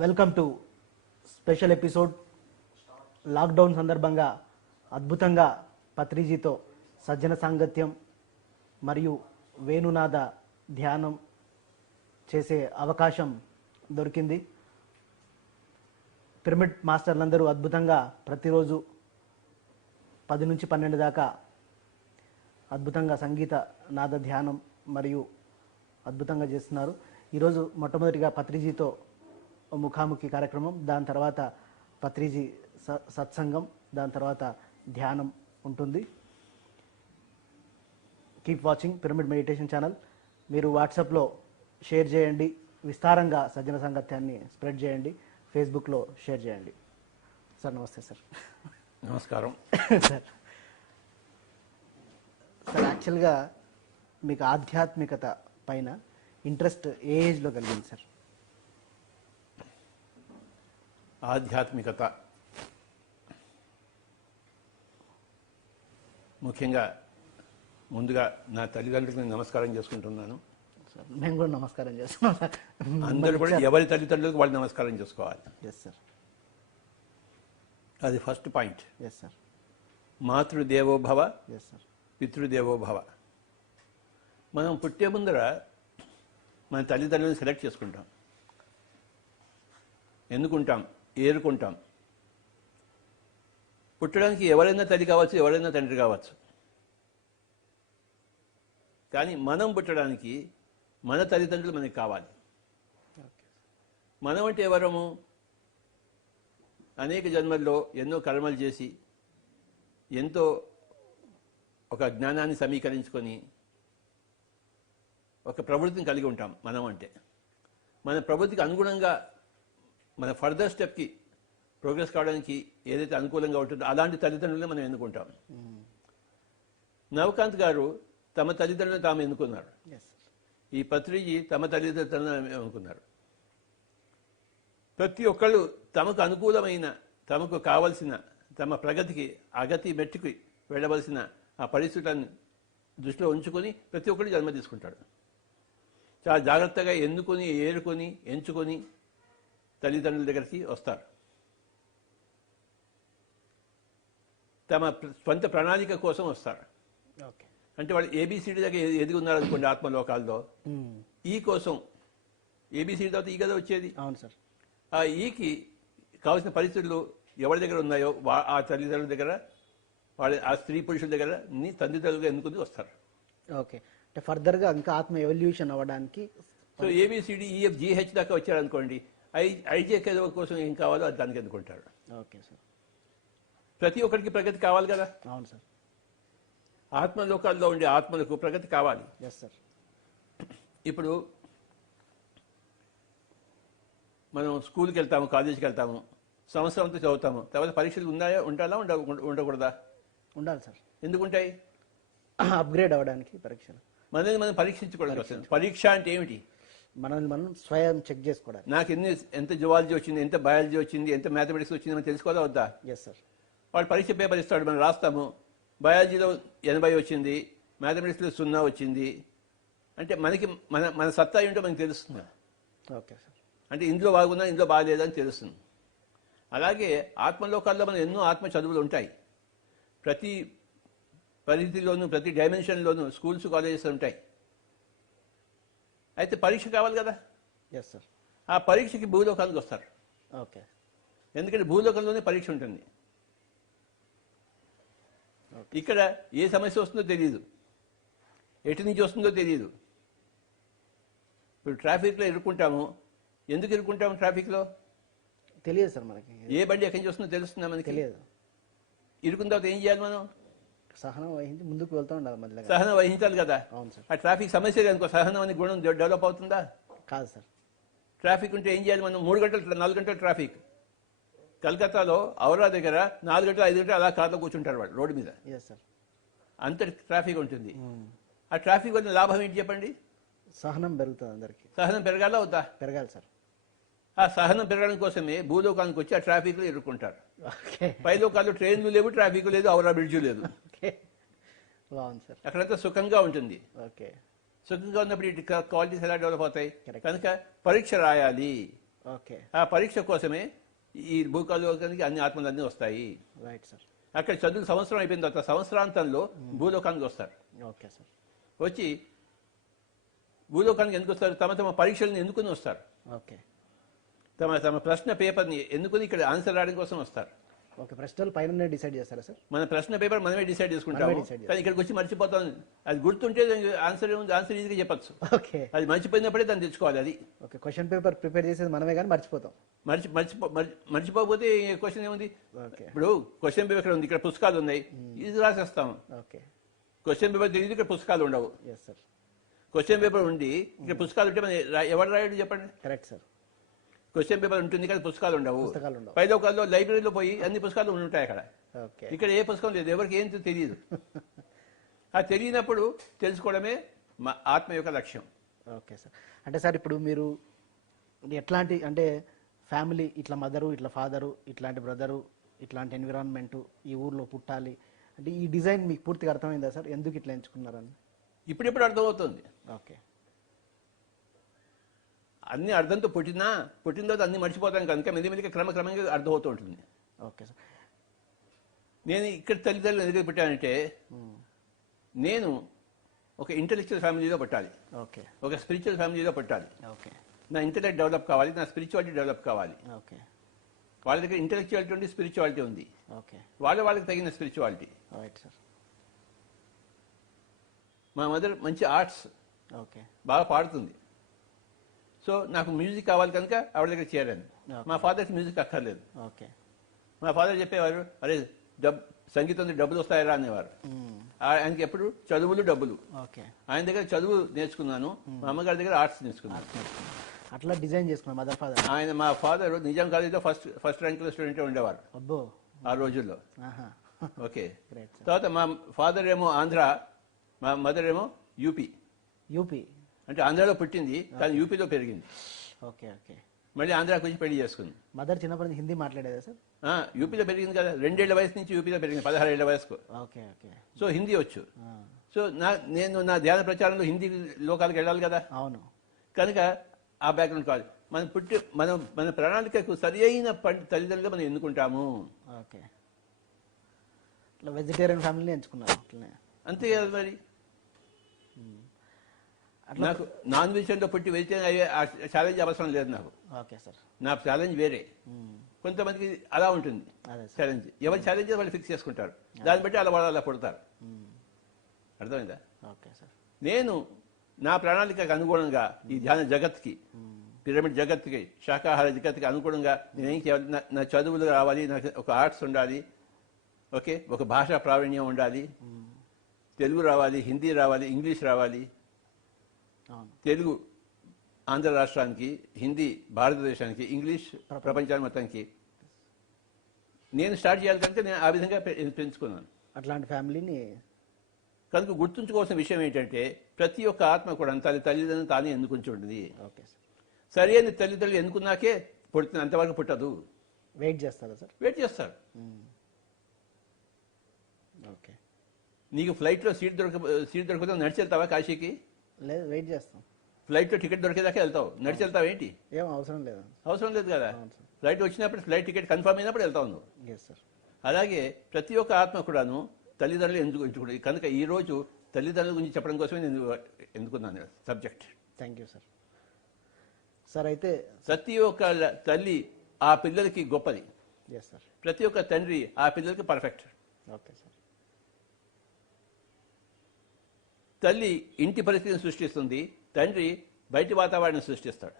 Welcome to special episode. Lockdown సందర్భంగా అద్భుతంగా పత్రిజీతో సజ్జన సాంగత్యం మరియు వేణునాద ధ్యానం చేసే అవకాశం దొరికింది. పిరమిడ్ మాస్టర్లందరూ అద్భుతంగా ప్రతిరోజు 10 నుంచి 12 దాకా అద్భుతంగా సంగీత నాద ధ్యానం మరియు అద్భుతంగా చేస్తున్నారు. ఈరోజు మొట్టమొదటిగా పత్రిజీతో ముఖాముఖి కార్యక్రమం, దాని తర్వాత పత్రిజీ సత్సంగం, దాని తర్వాత ధ్యానం ఉంటుంది. Keep watching pyramid meditation channel. మీరు వాట్సాప్లో షేర్ చేయండి, విస్తారంగా సజ్జన సాంగత్యాన్ని స్ప్రెడ్ చేయండి, ఫేస్బుక్లో షేర్ చేయండి. సార్ నమస్తే. సార్ నమస్కారం. సార్ సార్ యాక్చువల్గా మీకు ఆధ్యాత్మికత పైన ఇంట్రెస్ట్ ఏ ఏజ్లో కలిగింది సార్? ఆధ్యాత్మికత ముఖ్యంగా ముందుగా నా తల్లిదండ్రులకు నేను నమస్కారం చేసుకుంటున్నాను. సార్ మేము కూడా నమస్కారం చేస్తున్నాం సార్. అందరూ కూడా ఎవరి తల్లిదండ్రులకు వాళ్ళు నమస్కారం చేసుకోవాలి. Yes sir. అది ఫస్ట్ పాయింట్. Yes sir. మాతృదేవోభవ, ఎస్ సార్. పితృదేవోభవ. మనం పుట్టే ముందర మన తల్లిదండ్రులను సెలెక్ట్ చేసుకుంటాం, ఎన్నుకుంటాం, ఏరుకుంటాం. పుట్టడానికి ఎవరైనా తల్లి కావచ్చు, ఎవరైనా తండ్రి కావచ్చు. కానీ మనం పుట్టడానికి మన తల్లిదండ్రులు మనకి కావాలి. మనం అంటే ఎవరము? అనేక జన్మల్లో ఎన్నో కర్మలు చేసి ఎంతో ఒక జ్ఞానాన్ని సమీకరించుకొని ఒక ప్రవృత్తిని కలిగి ఉంటాం. మనం అంటే మన ప్రవృత్తికి అనుగుణంగా మన ఫర్దర్ స్టెప్కి ప్రోగ్రెస్ కావడానికి ఏదైతే అనుకూలంగా ఉంటుందో అలాంటి తల్లిదండ్రులనే మనం ఎన్నుకుంటాం. నవకాంత్ గారు తమ తల్లిదండ్రులను తాము ఎన్నుకున్నారు. ఈ పత్రిజీ తమ తల్లిదండ్రులను ఎన్నుకున్నారు. ప్రతి ఒక్కళ్ళు తమకు అనుకూలమైన, తమకు కావలసిన, తమ ప్రగతికి అగతి మెట్టుకి వెళ్ళవలసిన ఆ పరిస్థితులను దృష్టిలో ఉంచుకొని ప్రతి ఒక్కరు జన్మ తీసుకుంటాడు. చాలా జాగ్రత్తగా ఎన్నుకొని, ఏరుకొని, ఎంచుకొని తల్లిదండ్రుల దగ్గరికి వస్తారు. తమ స్వంత ప్రణాళిక కోసం వస్తారు. అంటే వాళ్ళు ఏబిసిడి దగ్గర ఎదిగి ఉన్నారనుకోండి ఆత్మలోకాల్లో, ఈ కోసం ఏబిసిడి తర్వాత ఈ కదా వచ్చేది. అవును సార్. ఆ ఈకి కావాల్సిన పరిస్థితులు ఎవరి దగ్గర ఉన్నాయో ఆ తల్లిదండ్రుల దగ్గర, వాళ్ళ ఆ స్త్రీ పురుషుల దగ్గర తల్లిదండ్రులుగా ఎన్నుకుని వస్తారు. ఓకే. అంటే ఫర్దర్గా ఇంకా ఆత్మ ఎవల్యూషన్ అవ్వడానికి సో ఏబిసిడి ఈఎఫ్ జిహెచ్ దాకా వచ్చారనుకోండి, ఐజే కోసం ఏం కావాలో అది దానికి ఎన్నుకుంటారు. Okay sir. ప్రతి ఒక్కరికి ప్రగతి కావాలి కదా. అవును సార్. ఆత్మలోకాల్లో ఉండే ఆత్మలకు ప్రగతి కావాలి. Yes sir. ఇప్పుడు మనం స్కూల్కి వెళ్తాము, కాలేజీకి వెళ్తాము, సంవత్సరం అంతా చదువుతాము, తర్వాత పరీక్షలు ఉన్నాయా, ఉండాలా, ఉండకూడదా? ఉండాలి సార్. ఎందుకుంటాయి? అప్గ్రేడ్ అవ్వడానికి పరీక్షలు. మనల్ని మనం పరీక్షించుకోవడం కోసం. పరీక్ష అంటే ఏమిటి? మనల్ని మనం స్వయం చెక్ చేసుకోవడానికి. నాకు ఎంత జువాలజీ వచ్చింది, ఎంత బయాలజీ వచ్చింది, ఎంత మ్యాథమెటిక్స్ వచ్చింది మనం తెలుసుకోవాలా వద్దా? Yes sir. వాడు పరీక్ష పేపర్ ఇస్తాడు, మనం రాస్తాము. బయాలజీలో 80 వచ్చింది, మ్యాథమెటిక్స్లో 0 వచ్చింది అంటే మనకి మన సత్తా ఏంటో మనకి తెలుస్తుంది. Okay sir. అంటే ఇందులో బాగున్నా, ఇందులో బాగాలేదని తెలుస్తుంది. అలాగే ఆత్మలోకాల్లో మనం ఎన్నో ఆత్మ చదువులు ఉంటాయి. ప్రతి పరిధిలోనూ, ప్రతి డైమెన్షన్లోనూ స్కూల్స్, కాలేజెస్ ఉంటాయి. అయితే పరీక్ష కావాలి కదా. Yes sir. ఆ పరీక్షకి భూలోకానికి వస్తారు. ఓకే. ఎందుకంటే భూలోకంలోనే పరీక్ష ఉంటుంది. ఇక్కడ ఏ సమస్య వస్తుందో తెలియదు, ఎటు నుంచి వస్తుందో తెలియదు. ఇప్పుడు ట్రాఫిక్లో ఇరుక్కుంటాము. ఎందుకు ఇరుక్కుంటాము ట్రాఫిక్లో? తెలియదు సార్ మనకి. ఏ బండి ఎక్కడి నుంచి వస్తుందో తెలుస్తుందా మనకి? తెలియదు. ఇరుకున్న తర్వాత ఏం చేయాలి మనం? సహనం వహించి ముందుకు వెళ్తూ ఉండాలి. మళ్ళీ సహనం వహించాలి కదా. అవును సార్. ఆ ట్రాఫిక్ సమస్య అనుకో, సహనం అనే గుణం డెవలప్ అవుతుందా? కాదు సార్. ట్రాఫిక్ ఉంటే ఏం చేయాలి మనం? 3 గంటలు 4 గంటల ట్రాఫిక్. కలకత్తాలో ఔరా దగ్గర 4 గంటలు 5 గంటలు అలా కార్లో కూర్చుంటారు వాళ్ళు రోడ్డు మీద. Yes sir. అంతటి ట్రాఫిక్ ఉంటుంది. ఆ ట్రాఫిక్ వల్ల లాభం ఏంటి చెప్పండి? సహనం పెరుగుతుంది అందరికీ. సహనం పెరగాలా వద్దా? పెరగాలి సార్. ఆ సహనం పెరగడం కోసమే భూలోకానికి వచ్చి ఆ ట్రాఫిక్లో ఇరుక్కుంటారు. ఓకే. పైలోకాల్లో ట్రైన్లు లేవు, ట్రాఫిక్ లేదు, ఔరా బ్రిడ్జ్ లేదు. ఓకే. బాగుంది సార్. అక్కడంతా సుఖంగా ఉంటుంది. ఓకే. సుఖంగా ఉన్నప్పుడు ఈ క్వాలిటీస్ ఎలా డెవలప్ అవుతాయి? Correct. కనుక పరీక్ష రాయాలి. ఓకే. ఆ పరీక్ష కోసమే ఈ భూలోకానికి అన్ని ఆత్మలన్నీ వస్తాయి. Right sir. అక్కడ చదువు సంవత్సరం అయిపోయిన తర్వాత సంవత్సరాంతంలో భూలోకానికి వస్తారు. Okay sir. వచ్చి భూలోకానికి ఎందుకు వస్తారు? తమ తమ పరీక్షలను ఎన్నుకుని వస్తారు. ఓకే. తమ తమ ప్రశ్న పేపర్ని ఎన్నుకుని ఇక్కడ ఆన్సర్ రాయడం కోసం వస్తారు. ఓకే. ప్రశ్నలు పైన డిసైడ్ చేస్తారా సార్? మన ప్రశ్న పేపర్ మనమే డిసైడ్ చేసుకుంటాము. మనమే decide కానీ ఇక్కడికి వచ్చి మర్చిపోతాం. అది గుర్తుంటే ఆన్సర్ ఏముంది, ఆన్సర్ ఈజీగా చెప్పచ్చు. ఓకే. అది మర్చిపోయినప్పుడే దాన్ని తెచ్చుకోవాలి. అది ఓకే. క్వశ్చన్ పేపర్ ప్రిపేర్ చేసేది మనమే కానీ మర్చిపోతాం. మర్చిపోకపోతే క్వశ్చన్ ఏముంది? ఓకే. ఇప్పుడు క్వశ్చన్ పేపర్ ఇక్కడ ఉంది, ఇక్కడ పుస్తకాలు ఉన్నాయి, ఇది రాసేస్తాము. ఓకే. క్వశ్చన్ పేపర్ తెలియదు, ఇక్కడ పుస్తకాలు ఉండవు. Yes sir. క్వశ్చన్ పేపర్ ఉండి ఇక్కడ పుస్తకాలు ఉంటే మన ఎవరు రాయడు చెప్పండి? Correct sir. క్వశ్చన్ పేపర్ ఉంటుంది కానీ పుస్తకాలు ఉండవు. పుస్తకాలు ఉండవు. పైలోకాల్లో లైబ్రరీలో పోయి అన్ని పుస్తకాలు ఉంటాయి అక్కడ. ఓకే. ఇక్కడ ఏ పుస్తకం లేదు, ఎవరికి ఏం తెలియదు. ఆ తెలియనప్పుడు తెలుసుకోవడమే మా ఆత్మ యొక్క లక్ష్యం. Okay sir. అంటే సార్ ఇప్పుడు మీరు ఎట్లాంటి అంటే ఫ్యామిలీ ఇట్లా మదరు ఇట్లా ఫాదరు ఇట్లాంటి బ్రదరు ఇట్లాంటి ఎన్విరాన్మెంటు ఈ ఊర్లో పుట్టాలి అంటే ఈ డిజైన్ మీకు పూర్తిగా అర్థమైందా సార్? ఎందుకు ఇట్లా ఎంచుకున్నారని ఇప్పుడిప్పుడు అర్థమవుతుంది. ఓకే. అన్ని అర్థంతో పుట్టిన తర్వాత అన్ని మర్చిపోతాను కనుక మెల్లిమెల్లిగా క్రమక్రమంగా అర్థమవుతూ ఉంటుంది. Okay sir. నేను ఇక్కడ తల్లిదండ్రులు ఎందుకు పుట్టానంటే నేను ఒక ఇంటెలెక్చువల్ ఫ్యామిలీలో పుట్టాలి, ఓకే. ఒక స్పిరిచువల్ ఫ్యామిలీలో పుట్టాలి. ఓకే. నా ఇంటెలెక్ట్ డెవలప్ కావాలి, నా స్పిరిచువాలిటీ డెవలప్ కావాలి. ఓకే. వాళ్ళ దగ్గర ఇంటెలెక్చువాలిటీ ఉంది, స్పిరిచువాలిటీ ఉంది. ఓకే. వాళ్ళకి తగిన స్పిరిచువాలిటీ. Right sir. మా మదర్ మంచి ఆర్ట్స్ ఓకే. బాగా పాడుతుంది. సో నాకు మ్యూజిక్ కావాలి కనుక ఆవిడ దగ్గర చేరాను. మా ఫాదర్కి మ్యూజిక్ అక్కర్లేదు. ఓకే. మా ఫాదర్ చెప్పేవారు, అరే సంగీతం డబ్బులు వస్తాయరా అనేవారు. ఆయనకి ఎప్పుడు చదువులు డబ్బులు. ఓకే. ఆయన దగ్గర చదువు నేర్చుకున్నాను, మా అమ్మగారి దగ్గర ఆర్ట్స్ నేర్చుకున్నాను. అట్లా డిజైన్ చేసుకున్నాను మదర్ ఫాదర్. ఆయన మా ఫాదర్ నిజాం కాలేజీలో ఫస్ట్ ర్యాంకులో స్టూడెంట్ ఉండేవారు అబ్బో ఆ రోజుల్లో. ఆహా. ఓకే. Great sir. తర్వాత మా ఫాదర్ ఏమో ఆంధ్ర, మా మదర్ ఏమో యూపీ. యూపీ అంటే ఆంధ్రాలో పుట్టింది కానీ యూపీలో పెరిగింది. ఓకే. ఓకే. మళ్ళీ ఆంధ్రాకి వచ్చి పెళ్లి చేసుకుంది. మదర్ చిన్నప్పటి నుంచి హిందీ మాట్లాడేదా సార్? యూపీలో పెరిగింది కదా, 2 ఏళ్ల వయసు నుంచి యూపీలో పెరిగింది, 16 ఏళ్ల వయసుకు. ఓకే. ఓకే. సో హిందీ వచ్చు. సో నేను నా ధ్యాన ప్రచారంలో హిందీ లోకాలకు వెళ్ళాలి కదా. అవును. కనుక ఆ బ్యాక్గ్రౌండ్ కావాలి. మన ప్రణాళికకు సరి అయిన తల్లిదండ్రులు మనం ఎన్నుకుంటాము. ఓకే. ఇట్లా వెజిటేరియన్ ఫ్యామిలీని ఎంచుకున్నారు అట్లనే. అంతే కదా మరి. నాకు నాన్ వెజిటేరియన్లో పుట్టి వెజిటేరియన్ అయ్యే ఛాలెంజ్ అవసరం లేదు నాకు. Okay sir. నా ఛాలెంజ్ వేరే. కొంతమందికి అలా ఉంటుంది అదే సార్. ఛాలెంజ్. ఎవరి ఛాలెంజ్ వాళ్ళు ఫిక్స్ చేసుకుంటారు, దాన్ని బట్టి వాళ్ళు అలా పుడతారు. అర్థమైందా? Okay sir. నేను నా ప్రణాళికకు అనుగుణంగా ఈ ధ్యాన జగత్కి, పిరమిడ్ జగత్కి, శాకాహార జగత్కి అనుగుణంగా నేనేం చేయాలి? నా చదువులు రావాలి, నాకు ఒక ఆర్ట్స్ ఉండాలి, ఓకే, ఒక భాషా ప్రావీణ్యం ఉండాలి, తెలుగు రావాలి, హిందీ రావాలి, ఇంగ్లీష్ రావాలి. తెలుగు ఆంధ్ర రాష్ట్రానికి, హిందీ భారతదేశానికి, ఇంగ్లీష్ ప్రపంచానికి మొత్తానికి నేను స్టార్ట్ చేయాలి కనుక నేను ఆ విధంగా పెంచుకున్నాను. అట్లాంటి ఫ్యామిలీని కనుక గుర్తుంచుకోవాల్సిన విషయం ఏంటంటే ప్రతి ఒక్క ఆత్మ కూడా తల్లిదండ్రులను తానే ఎన్నుకుంటుంది. Okay sir. సరి అయిన తల్లిదండ్రులు ఎన్నుకున్నాకే పుడుతుంది, అంతవరకు పుట్టదు. వెయిట్ చేస్తారా సార్? వెయిట్ చేస్తారు. ఓకే. నీకు ఫ్లైట్లో సీట్ దొరకదు, నడిచి వెళ్తావా కాశీకి? లేదు, వెయిట్ చేస్తాం. ఫ్లైట్లో టికెట్ దొరికేదాకా వెళ్తావు, నడిచి వెళ్తావు ఏంటి? ఏం అవసరం లేదు. అవసరం లేదు కదా. ఫ్లైట్ వచ్చినప్పుడు, ఫ్లైట్ టికెట్ కన్ఫర్మ్ అయినప్పుడు వెళ్తావు నువ్వు. Yes sir. అలాగే ప్రతి ఒక్క ఆత్మ కూడాను తల్లిదండ్రులు ఎంచుకుంటుంది. కనుక ఈ రోజు తల్లిదండ్రుల గురించి చెప్పడం కోసమే నేను ఎందుకున్నాను subject. Thank you sir. Sir అయితే ప్రతి ఒక్క తల్లి ఆ పిల్లలకి గొప్పది. Yes sir. ప్రతి ఒక్క తండ్రి ఆ పిల్లలకి పర్ఫెక్ట్. Okay sir. తల్లి ఇంటి పరిస్థితిని సృష్టిస్తుంది, తండ్రి బయటి వాతావరణం సృష్టిస్తాడు.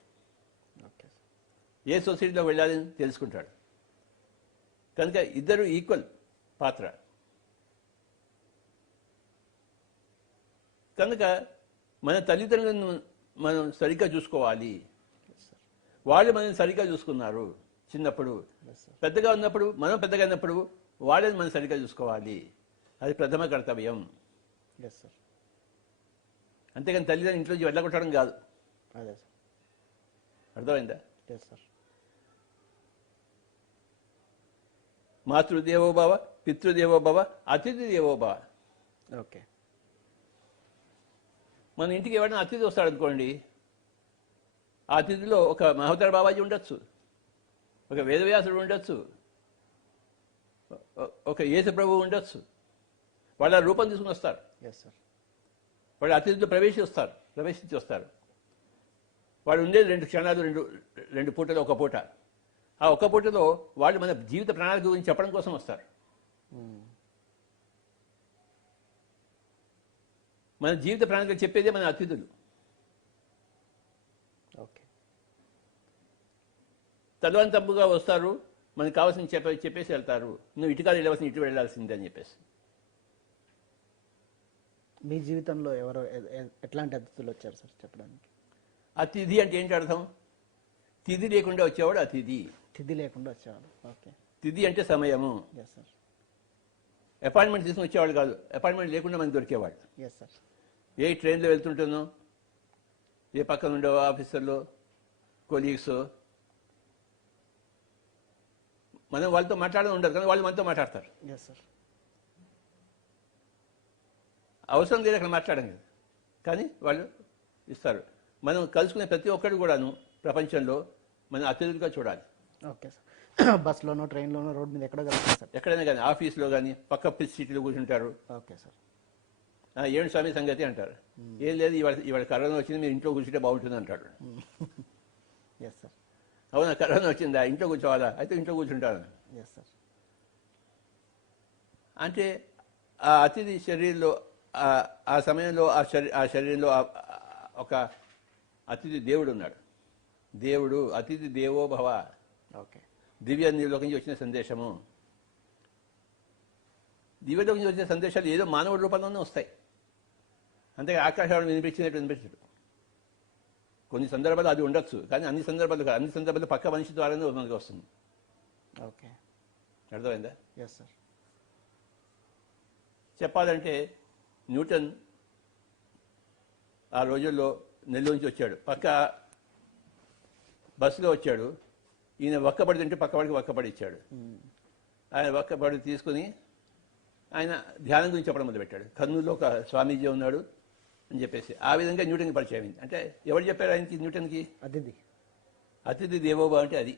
Okay sir. ఏ సొసైటీలో వెళ్ళాలని తెలుసుకుంటాడు. కనుక ఇద్దరు ఈక్వల్ పాత్ర. కనుక మన తల్లిదండ్రులను మనం సరిగ్గా చూసుకోవాలి. వాళ్ళు మనల్ని సరిగ్గా చూసుకున్నారు చిన్నప్పుడు. పెద్దగా ఉన్నప్పుడు, మనం పెద్దగా ఉన్నప్పుడు వాళ్ళని మనం సరిగ్గా చూసుకోవాలి. అది ప్రథమ కర్తవ్యం. Yes sir. అంతేగాని తల్లిదండ్రులు ఇంట్లోంచి వెళ్ళగొట్టడం కాదు. అదే సార్. అర్థమైందా? Yes sir. మాతృదేవోభవ, పితృదేవోభవ, అతిథి దేవోభవ. ఓకే. మన ఇంటికి ఎవరైనా అతిథి వస్తాడు అనుకోండి, ఆ అతిథిలో ఒక మహోదర బాబాజీ ఉండొచ్చు, ఒక వేదవ్యాసుడు ఉండొచ్చు, ఒక యేసు ప్రభువు ఉండొచ్చు. వాళ్ళ రూపం తీసుకుని వస్తారు. Yes sir. వాళ్ళు అతిథిలో ప్రవేశించి వస్తారు. వాళ్ళు ఉండేది 2 క్షణాలు, రెండు పూటలు, ఒక పూట. ఆ ఒక్క పూటలో వాళ్ళు మన జీవిత ప్రణాళిక గురించి చెప్పడం కోసం వస్తారు. మన జీవిత ప్రణాళిక చెప్పేదే మన అతిథులు. ఓకే. తలవంతపుగా వస్తారు, మనకు కావాల్సిన చెప్పేసి వెళ్తారు. నువ్వు ఇటుకాలు వెళ్ళవలసిన ఇటు వెళ్ళాల్సిందే అని చెప్పేసి. మీ జీవితంలో ఎవరో ఎట్లాంటి అతిథులు వచ్చారు సార్ చెప్పడానికి? అతిథి అంటే ఏంటి అర్థం? తిథి లేకుండా వచ్చేవాడు అతిథి. తిథి లేకుండా వచ్చేవాడు. ఓకే. తిథి అంటే సమయము. Yes sir. అపాయింట్మెంట్ తీసుకుని వచ్చేవాడు కాదు, అపాయింట్మెంట్ లేకుండా మనకు దొరికేవాడు. Yes sir. ఏ ట్రైన్లో వెళ్తుంటానో, ఏ పక్కన ఉండేవో ఆఫీసర్లు, కొలీగ్స్, మనం వాళ్ళతో మాట్లాడడం ఉండదు కానీ వాళ్ళు మనతో మాట్లాడతారు. Yes sir. అవసరం లేదు అక్కడ మాట్లాడడం కదా, కానీ వాళ్ళు ఇస్తారు. మనం కలుసుకునే ప్రతి ఒక్కరు కూడాను ప్రపంచంలో మనం అతిథులుగా చూడాలి. Okay sir. బస్సులోనో, ట్రైన్లోనో, రోడ్ మీద ఎక్కడ కలుస్తారు సార్? ఎక్కడైనా కానీ, ఆఫీస్లో కానీ పక్క సీట్లో కూర్చుంటారు. Okay sir. ఏడు స్వామి సంగతి అంటారు. ఏం లేదు, ఇవాళ కరోనా వచ్చింది, మీరు ఇంట్లో కూర్చుంటే బాగుంటుంది అంటాడు. Yes sir. అవునా, కరోనా వచ్చిందా, ఇంట్లో కూర్చోవాలా, అయితే ఇంట్లో కూర్చుంటాను. Yes sir. అంటే ఆ అతిథి శరీరంలో ఆ సమయంలో ఆ శరీరంలో ఒక అతిథి దేవుడు ఉన్నాడు. దేవుడు అతిథి దేవో భవ. ఓకే. దివ్య లోకం నుంచి వచ్చిన సందేశము. దివ్యలోకం నుంచి వచ్చిన సందేశాలు ఏదో మానవుడి రూపంలోనే వస్తాయి. అంతే ఆకాశవాణి వినిపించడు. కొన్ని సందర్భాలు అది ఉండొచ్చు, కానీ అన్ని సందర్భాలు పక్క మనిషి ద్వారానే మనకు వస్తుంది. ఓకే. అర్థమైందా? Yes sir. చెప్పాలంటే న్యూటన్ ఆ రోజుల్లో నెల్లూరు నుంచి వచ్చాడు. పక్క బస్సులో వచ్చాడు. ఈయన ఒక్కబడి తింటే పక్కవాడికి ఒక్కబడి ఇచ్చాడు. ఆయన ఒక్కబడి తీసుకుని ఆయన ధ్యానం గురించి చెప్పడం మొదలుపెట్టాడు. కర్నూలులో ఒక స్వామీజీ ఉన్నాడు అని చెప్పేసి. ఆ విధంగా న్యూటన్కి పరిచయం అయింది. అంటే ఎవరు చెప్పారు ఆయనకి? న్యూటన్కి అతిథి దేవోభవ అంటే అది.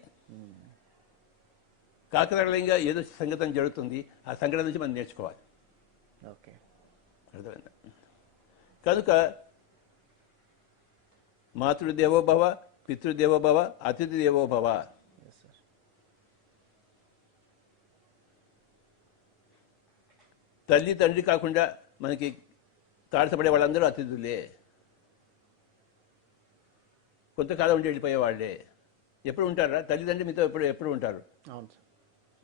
కాకరళంగా ఏదో సంగతం జరుగుతుంది, ఆ సంఘటన నుంచి మనం నేర్చుకోవాలి. ఓకే. అర్థమైందా? కనుక మాతృదేవోభవ, పితృదేవోభవ, అతిథి దేవోభవ. తల్లి తండ్రి కాకుండా మనకి తారసపడే వాళ్ళందరూ అతిథులే. కొంతకాలం ఉండి వెళ్ళిపోయేవాళ్ళే. ఎప్పుడు ఉంటారా? తల్లిదండ్రి మీతో ఎప్పుడు ఉంటారు. అవును సార్.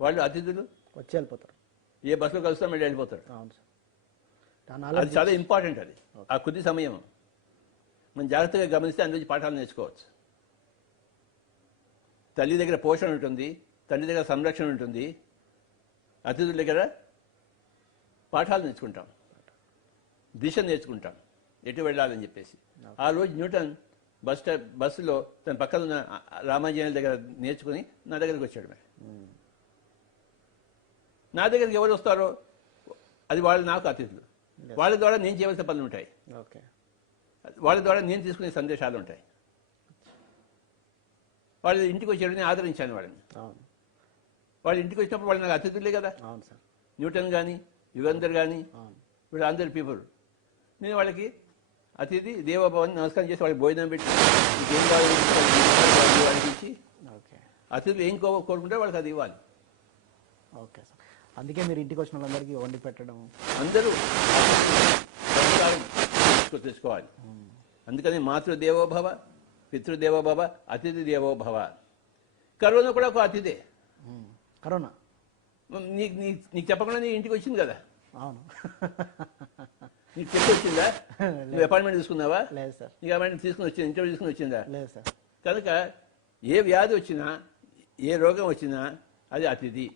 వాళ్ళు అతిథులు వచ్చి వెళ్ళిపోతారు. ఏ బస్సులో కలుస్తాం మళ్ళీ వెళ్ళిపోతారు. అవును సార్. అది చాలా ఇంపార్టెంట్. అది ఆ కొద్ది సమయం మనం జాగ్రత్తగా గమనిస్తే అందులో పాఠాలు నేర్చుకోవచ్చు. తల్లి దగ్గర పోషణ ఉంటుంది, తండ్రి దగ్గర సంరక్షణ ఉంటుంది, అతిథుల దగ్గర పాఠాలు నేర్చుకుంటాం, దిశ నేర్చుకుంటాం, ఎటు వెళ్ళాలని చెప్పేసి. ఆ రోజు న్యూటన్ బస్సులో తన పక్కన ఉన్న రామాంజనేయుల దగ్గర నేర్చుకుని నా దగ్గరికి వచ్చాడు. మరి నా దగ్గరికి ఎవరు వస్తారో అది వాళ్ళు నాకు అతిథులు. వాళ్ళ ద్వారా నేను చేయవలసిన పనులు ఉంటాయి. ఓకే. వాళ్ళ ద్వారా నేను తీసుకునే సందేశాలు ఉంటాయి. వాళ్ళ ఇంటికి వచ్చి నేను ఆదరించాను వాళ్ళని. వాళ్ళ ఇంటికి వచ్చినప్పుడు వాళ్ళు నాకు అతిథులే కదా. అవును సార్. న్యూటన్ కానీ, యుగంధర్ కానీ, వీళ్ళందరి పీపుల్. నేను వాళ్ళకి అతిథి దేవోభవన్ నమస్కారం చేసి వాళ్ళకి భోజనం పెట్టి ఏం కావాలి వాళ్ళకి ఇచ్చి, అతిథులు ఏం కోరుకుంటే వాళ్ళకి అది ఇవ్వాలి. Okay sir. అందుకే మీరు ఇంటికి వచ్చిన వాళ్ళందరికీ వండి పెట్టడం, అందరూ తెచ్చుకోవాలి. అందుకని మాతృదేవోభవ, పితృదేవోభవ, అతిథి దేవోభవ. కరోనా కూడా ఒక అతిథే. కరోనా నీకు చెప్పకుండా నీ ఇంటికి వచ్చింది కదా. అవును. నీకు చెప్పి వచ్చిందా? నువ్వు అపాయింట్మెంట్ తీసుకున్నావా? లేదు సార్. నీకు అపాయింట్మెంట్ తీసుకుని వచ్చింది, ఇంటర్వ్యూ తీసుకుని వచ్చిందా? లేదు సార్. కనుక ఏ వ్యాధి వచ్చినా, ఏ రోగం వచ్చినా అది అతిథి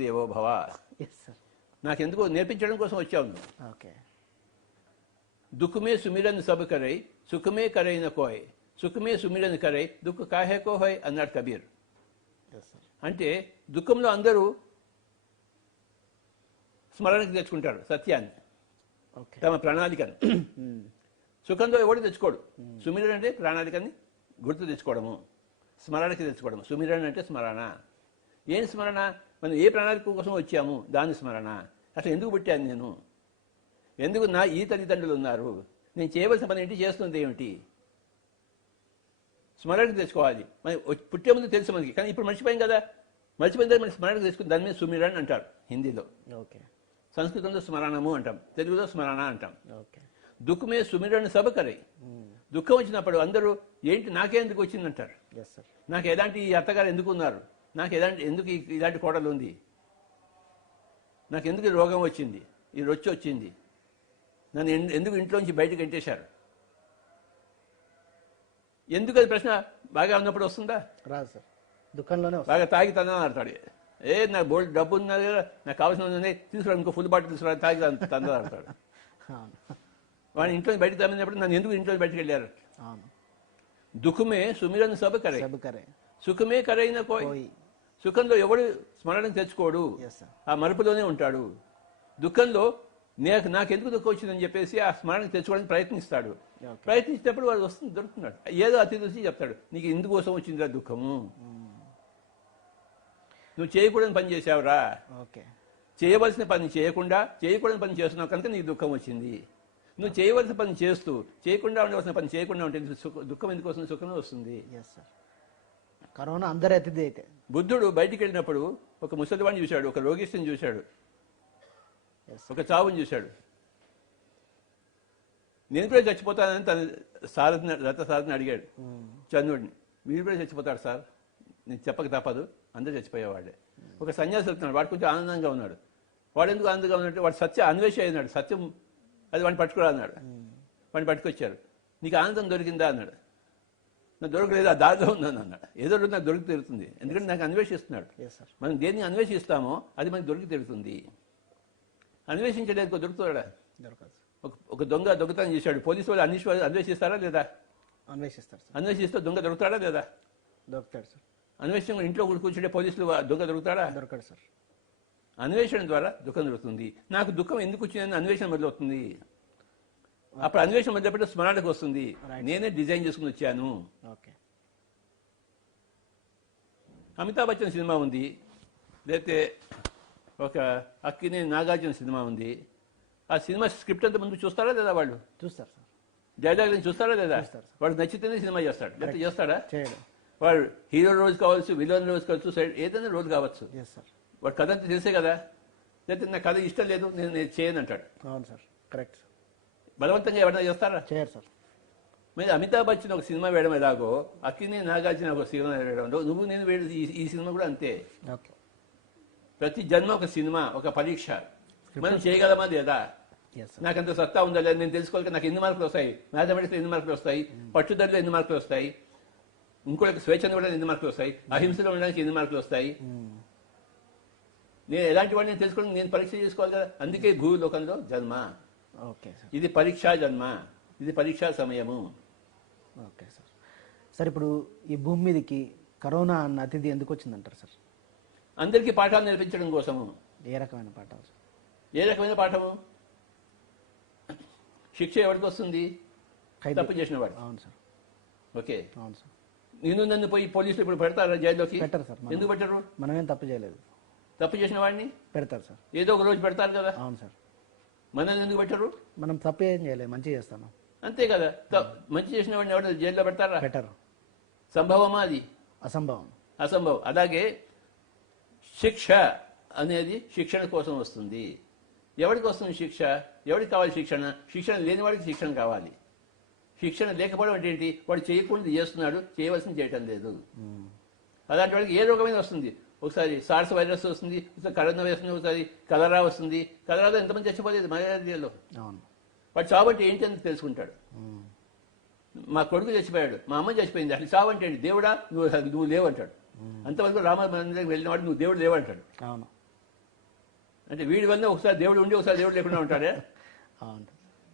దేవోభవ. నాకెందుకో నేర్పించడం కోసం వచ్చావు నువ్వు. ఓకే. దుఃఖమే సుమిరన్ సబ్ కరై, సుఖమే కరై న కోయ్, సుఖమే సుమిరన్ కరై, దుఃఖ కాహే కో హోయ్ అన్నాడు కబీర్. అంటే దుఃఖంలో అందరూ స్మరణకు తెచ్చుకుంటారు సత్యాన్ని, తమ ప్రణాళికను. సుఖంలో ఎవడు తెచ్చుకోడు. సుమిరన్ అంటే ప్రణాళికని గుర్తు తెచ్చుకోవడము, స్మరణకి తెచ్చుకోవడం. సుమిరణ అంటే స్మరణ. ఏం స్మరణ? మనం ఏ ప్రణాళిక కోసం వచ్చాము దాని స్మరణ. అసలు ఎందుకు పుట్టాను నేను, ఎందుకు నా ఈ తల్లిదండ్రులు ఉన్నారు, నేను చేయవలసిన పని ఏంటి, చేస్తుంది ఏమిటి, స్మరణకు తెచ్చుకోవాలి. మరి పుట్టే ముందు తెలుసు మనకి, కానీ ఇప్పుడు మర్చిపోయాం కదా. మర్చిపోయిన తర్వాత మనం స్మరణకు తెచ్చుకుని దాని మీద సుమిరణ అంటారు హిందీలో. ఓకే. సంస్కృతంలో స్మరణము అంటాం, తెలుగులో స్మరణ అంటాం. ఓకే. దుఃఖమే సుమిరణ సభ కరే. దుఃఖం వచ్చినప్పుడు అందరూ ఏంటి నాకే ఎందుకు వచ్చిందంటారు. Yes sir. నాకు ఎలాంటి ఈ అత్తగారు ఎందుకు ఉన్నారు, నాకు ఎందుకు ఇలాంటి కోడలు ఉంది, నాకు ఎందుకు ఈ రోగం వచ్చింది, ఈ రొచ్చి వచ్చింది, నన్ను ఎందుకు ఇంట్లోంచి బయటకు ఎంటేశారు, ఎందుకు? అది ప్రశ్న బాగా ఉన్నప్పుడు వస్తుందా? రాదు సార్, దుఃఖంలోనే బాగా తాగి తందని ఆడతాడు. నాకు బోల్డ్ డబ్బు ఉన్నది కదా, నాకు కావాల్సిన ఉంది, తీసుకురా ఇంకో ఫుల్ బాటిల్ తీసుకురా, తాగి తందని ఆడతాడు. వాడిని ఇంట్లో బయటకు తమ్మినప్పుడు నన్ను ఎందుకు ఇంట్లో బయటకు వెళ్ళారు. దుఃఖమే సుమిరన్ సబ్ కరే, సుఖమే కరైన కోయి. సుఖంలో ఎవడు స్మరణ తెచ్చుకోడు, ఆ మరుపులోనే ఉంటాడు. దుఃఖంలో నాకెందుకు దుఃఖం వచ్చిందని చెప్పేసి ఆ స్మరణ తెచ్చుకోవడానికి ప్రయత్నిస్తాడు. ప్రయత్నించినప్పుడు వాడు వస్తుంది, దొరుకుతున్నాడు. ఏదో అతి చూసి చెప్తాడు, నీకు ఎందుకోసం వచ్చిందిరా దుఃఖము, నువ్వు చేయకూడని పని చేసావురా, చేయవలసిన పని చేయకూడని పని చేస్తున్నావు కనుక నీకు దుఃఖం వచ్చింది. నువ్వు చేయవలసిన పని చేస్తూ చేయకుండా ఉండవలసిన పని చేయకుండా ఉంటే దుఃఖం ఎందుకు వస్తుంది, సుఖమే వస్తుంది. కరోనా అందరి అతిథి అయితే. బుద్ధుడు బయటికి వెళ్ళినప్పుడు ఒక ముసలివాడిని చూశాడు, ఒక రోగిష్టిని చూశాడు, ఒక చావుని చూశాడు. నేను కూడా చచ్చిపోతానని తన రథ సారథిని అడిగాడు చంద్రుడిని. మీరు కూడా చచ్చిపోతాడు సార్, నేను చెప్పక తప్పదు, అందరూ చచ్చిపోయేవాడే. ఒక సన్యాసి వెళ్తున్నాడు, వాడు కొంచెం ఆనందంగా ఉన్నాడు. వాడు ఎందుకు ఆనందంగా ఉన్నట్టు, వాడు సత్య అన్వేషి అయినాడు. సత్యం అది వాడిని పట్టుకురా అన్నాడు. వాడిని పట్టుకొచ్చారు. నీకు ఆనందం దొరికిందా అన్నాడు. నాకు దొరకలేదు, ఆ దారిలో ఉందని అన్నాడు. ఏదో రోజు నాకు దొరికి తిరుగుతుంది, ఎందుకంటే నాకు అన్వేషిస్తున్నాడు. మనం దేన్ని అన్వేషిస్తామో అది మనకి దొరికి తిరుగుతుంది. అన్వేషించడానికి దొరుకుతాడా? ఒక దొంగ దొంగతనం చేశాడు, పోలీసు వాళ్ళు అన్వేషిస్తారా లేదా? అన్వేషిస్తారు. అన్వేషిస్తే దొంగ దొరుకుతాడా లేదా? దొరుకుతాడు సార్. అన్వేషణ ఇంట్లో కూర్చుంటే పోలీసులు దొంగ దొరుకుతాడా? దొరకడు సార్. అన్వేషణ ద్వారా దుఃఖం దొరుకుతుంది. నాకు దుఃఖం ఎందుకు వచ్చిందని అన్వేషణ మొదలవుతుంది. అప్పుడు అన్వేషణ మొదలుపెట్టే స్మరణకు వస్తుంది, నేనే డిజైన్ చేసుకుని వచ్చాను. అమితాబ్ బచ్చన్ సినిమా ఉంది, లేకపోతే ఒక అక్కినే నాగార్జున సినిమా ఉంది. ఆ సినిమా స్క్రిప్ట్ అంతా ముందు చూస్తారా లేదా? వాళ్ళు చూస్తారు సార్. డైలాగ్ చూస్తారా లేదా? వాడు నచ్చితేనే సినిమా చేస్తాడు, లేకపోతే చేస్తాడా? వాడు హీరో రోజు కావచ్చు, విలన్ రోజు కావచ్చు, ఏదైనా రోజు కావచ్చు, వాడు కథ అంతా తెలిసే కదా. లేకపోతే నా కథ ఇష్టం లేదు, నేను చేయను అంటాడు. అవును సార్, కరెక్ట్. బలవంతంగా ఎవరైనా చేస్తారా? చేయరు సార్. మరి అమితాబ్ బచ్చన్ ఒక సినిమా వేయడం ఎలాగో, అక్కినే నాగార్జున ఒక సినిమా వేయడం, నువ్వు నేను వేయడం, ఈ సినిమా కూడా అంతే. ప్రతి జన్మ ఒక సినిమా, ఒక పరీక్ష. మనం చేయగలమా లేదా? నాకంత సత్తా ఉందా లేదా నేను తెలుసుకోవాలి. నాకు ఎన్ని మార్కులు వస్తాయి, మ్యాథమెటిక్స్లో ఎన్ని మార్కులు వస్తాయి, పట్టుదలలో ఎన్ని మార్కులు వస్తాయి, ఇంకోటి స్వేచ్ఛను కూడా ఎన్ని మార్కులు వస్తాయి, అహింసలో ఉండడానికి ఎన్ని మార్కులు వస్తాయి, నేను ఎలాంటి వాడిని తెలుసుకోవడానికి నేను పరీక్ష చేసుకోవాలి కదా. అందుకే భూలోకంలో జన్మ. ఇది పరీక్షా జన్మ, ఇది పరీక్షా సమయము. Okay sir. సార్ ఇప్పుడు ఈ భూమి మీదకి కరోనా అన్న అతిథి ఎందుకు వచ్చిందంటారు సార్? అందరికీ పాఠాలు నేర్పించడం కోసము. ఏ రకమైన పాఠాలు? ఏ రకమైన పాఠము? శిక్ష ఎవరికి వస్తుంది? తప్పు చేసిన వాడు. అవును సార్. ఓకే, అవును సార్. నన్ను పోయి పోలీసులు ఇప్పుడు పెడతారా జైల్లోకి? పెట్టరు సార్. ఎందుకు పెట్టరు? మనమేం తప్పు చేయలేదు. తప్పు చేసిన వాడిని పెడతారు సార్. ఏదో ఒక రోజు పెడతారు కదా. అవును సార్. మనల్ని ఎందుకు పెట్టరు? మనం తప్పు ఏం చేయలేదు, మంచి చేస్తాను. అంతే కదా. మంచి చేసిన వాడిని ఎవరు జైల్లో పెడతారా? పెట్టరు. సంభవమా? అది అసంభవం. అసంభవం. అలాగే శిక్ష అనేది శిక్షణ కోసం వస్తుంది. ఎవరికి వస్తుంది శిక్ష? ఎవరికి కావాలి శిక్షణ? శిక్షణ లేని వాడికి శిక్షణ కావాలి. శిక్షణ లేకపోవడం అంటే ఏంటి? వాడు చేయకుండా చేస్తున్నాడు, చేయవలసింది చేయటం లేదు. అలాంటి వాడికి ఏ రోగమైనా వస్తుంది. ఒకసారి సార్స్ వైరస్ వస్తుంది, ఒకసారి కరోనా వస్తుంది, ఒకసారి కలరా వస్తుంది. కలరాలో ఎంతమంది చచ్చిపోలేదు మలేరియాలో. వాడు చావు అంటే ఏంటి అని తెలుసుకుంటాడు. మా కొడుకు చచ్చిపోయాడు, మా అమ్మ చచ్చిపోయింది, అసలు చావు అంటే ఏంటి? దేవుడా నువ్వు లేవంటాడు. అంతవరకు రామ మందిరానికి వెళ్ళినవాడు నువ్వు దేవుడు లేవంటాడు. అవును. అంటే వీడి వల్ల ఒకసారి దేవుడు ఉండి ఒకసారి దేవుడు లేకుండా ఉంటాడే.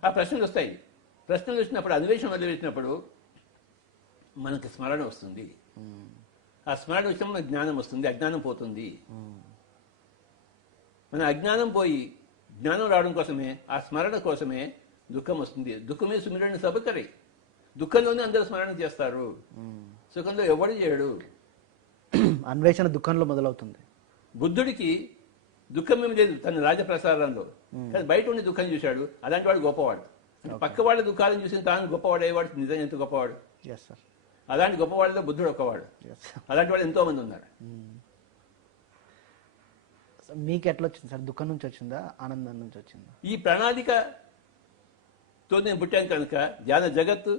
ఆ ప్రశ్నలు వస్తాయి. ప్రశ్నలు వచ్చినప్పుడు అన్వేషణ మొదలుపెట్టినప్పుడు మనకు స్మరణ వస్తుంది. ఆ స్మరణ వచ్చినప్పుడు మనకు జ్ఞానం వస్తుంది, అజ్ఞానం పోతుంది. మన అజ్ఞానం పోయి జ్ఞానం రావడం కోసమే, ఆ స్మరణ కోసమే దుఃఖం వస్తుంది. దుఃఖమే సుమిరణ సభకరే. దుఃఖంలోనే అందరూ స్మరణ చేస్తారు, సుఖంలో ఎవడు చేయడు. అన్వేషణ దుఃఖంలో మొదలవుతుంది. బుద్ధుడికి దుఃఖం ఏమి లేదు తన రాజప్రసాదంలో, కానీ బయట ఉండి దుఃఖం చూశాడు. అలాంటి వాడు గొప్పవాడు. పక్క వాళ్ళ దుఃఖాలను చూసి తాను గొప్పవాడు అయ్యేవాడు నిజంగా ఎంత గొప్పవాడు. Yes sir. అలాంటి గొప్పవాళ్ళలో బుద్ధుడు ఒక్కవాడు. అలాంటి వాళ్ళు ఎంతో మంది ఉన్నారు. మీకు ఎట్లా వచ్చింది సార్? దుఃఖం నుంచి వచ్చిందా, ఆనందం నుంచి వచ్చిందా? ఈ ప్రణాళికతో నేను పుట్టాను కనుక ధ్యాన జగత్తు,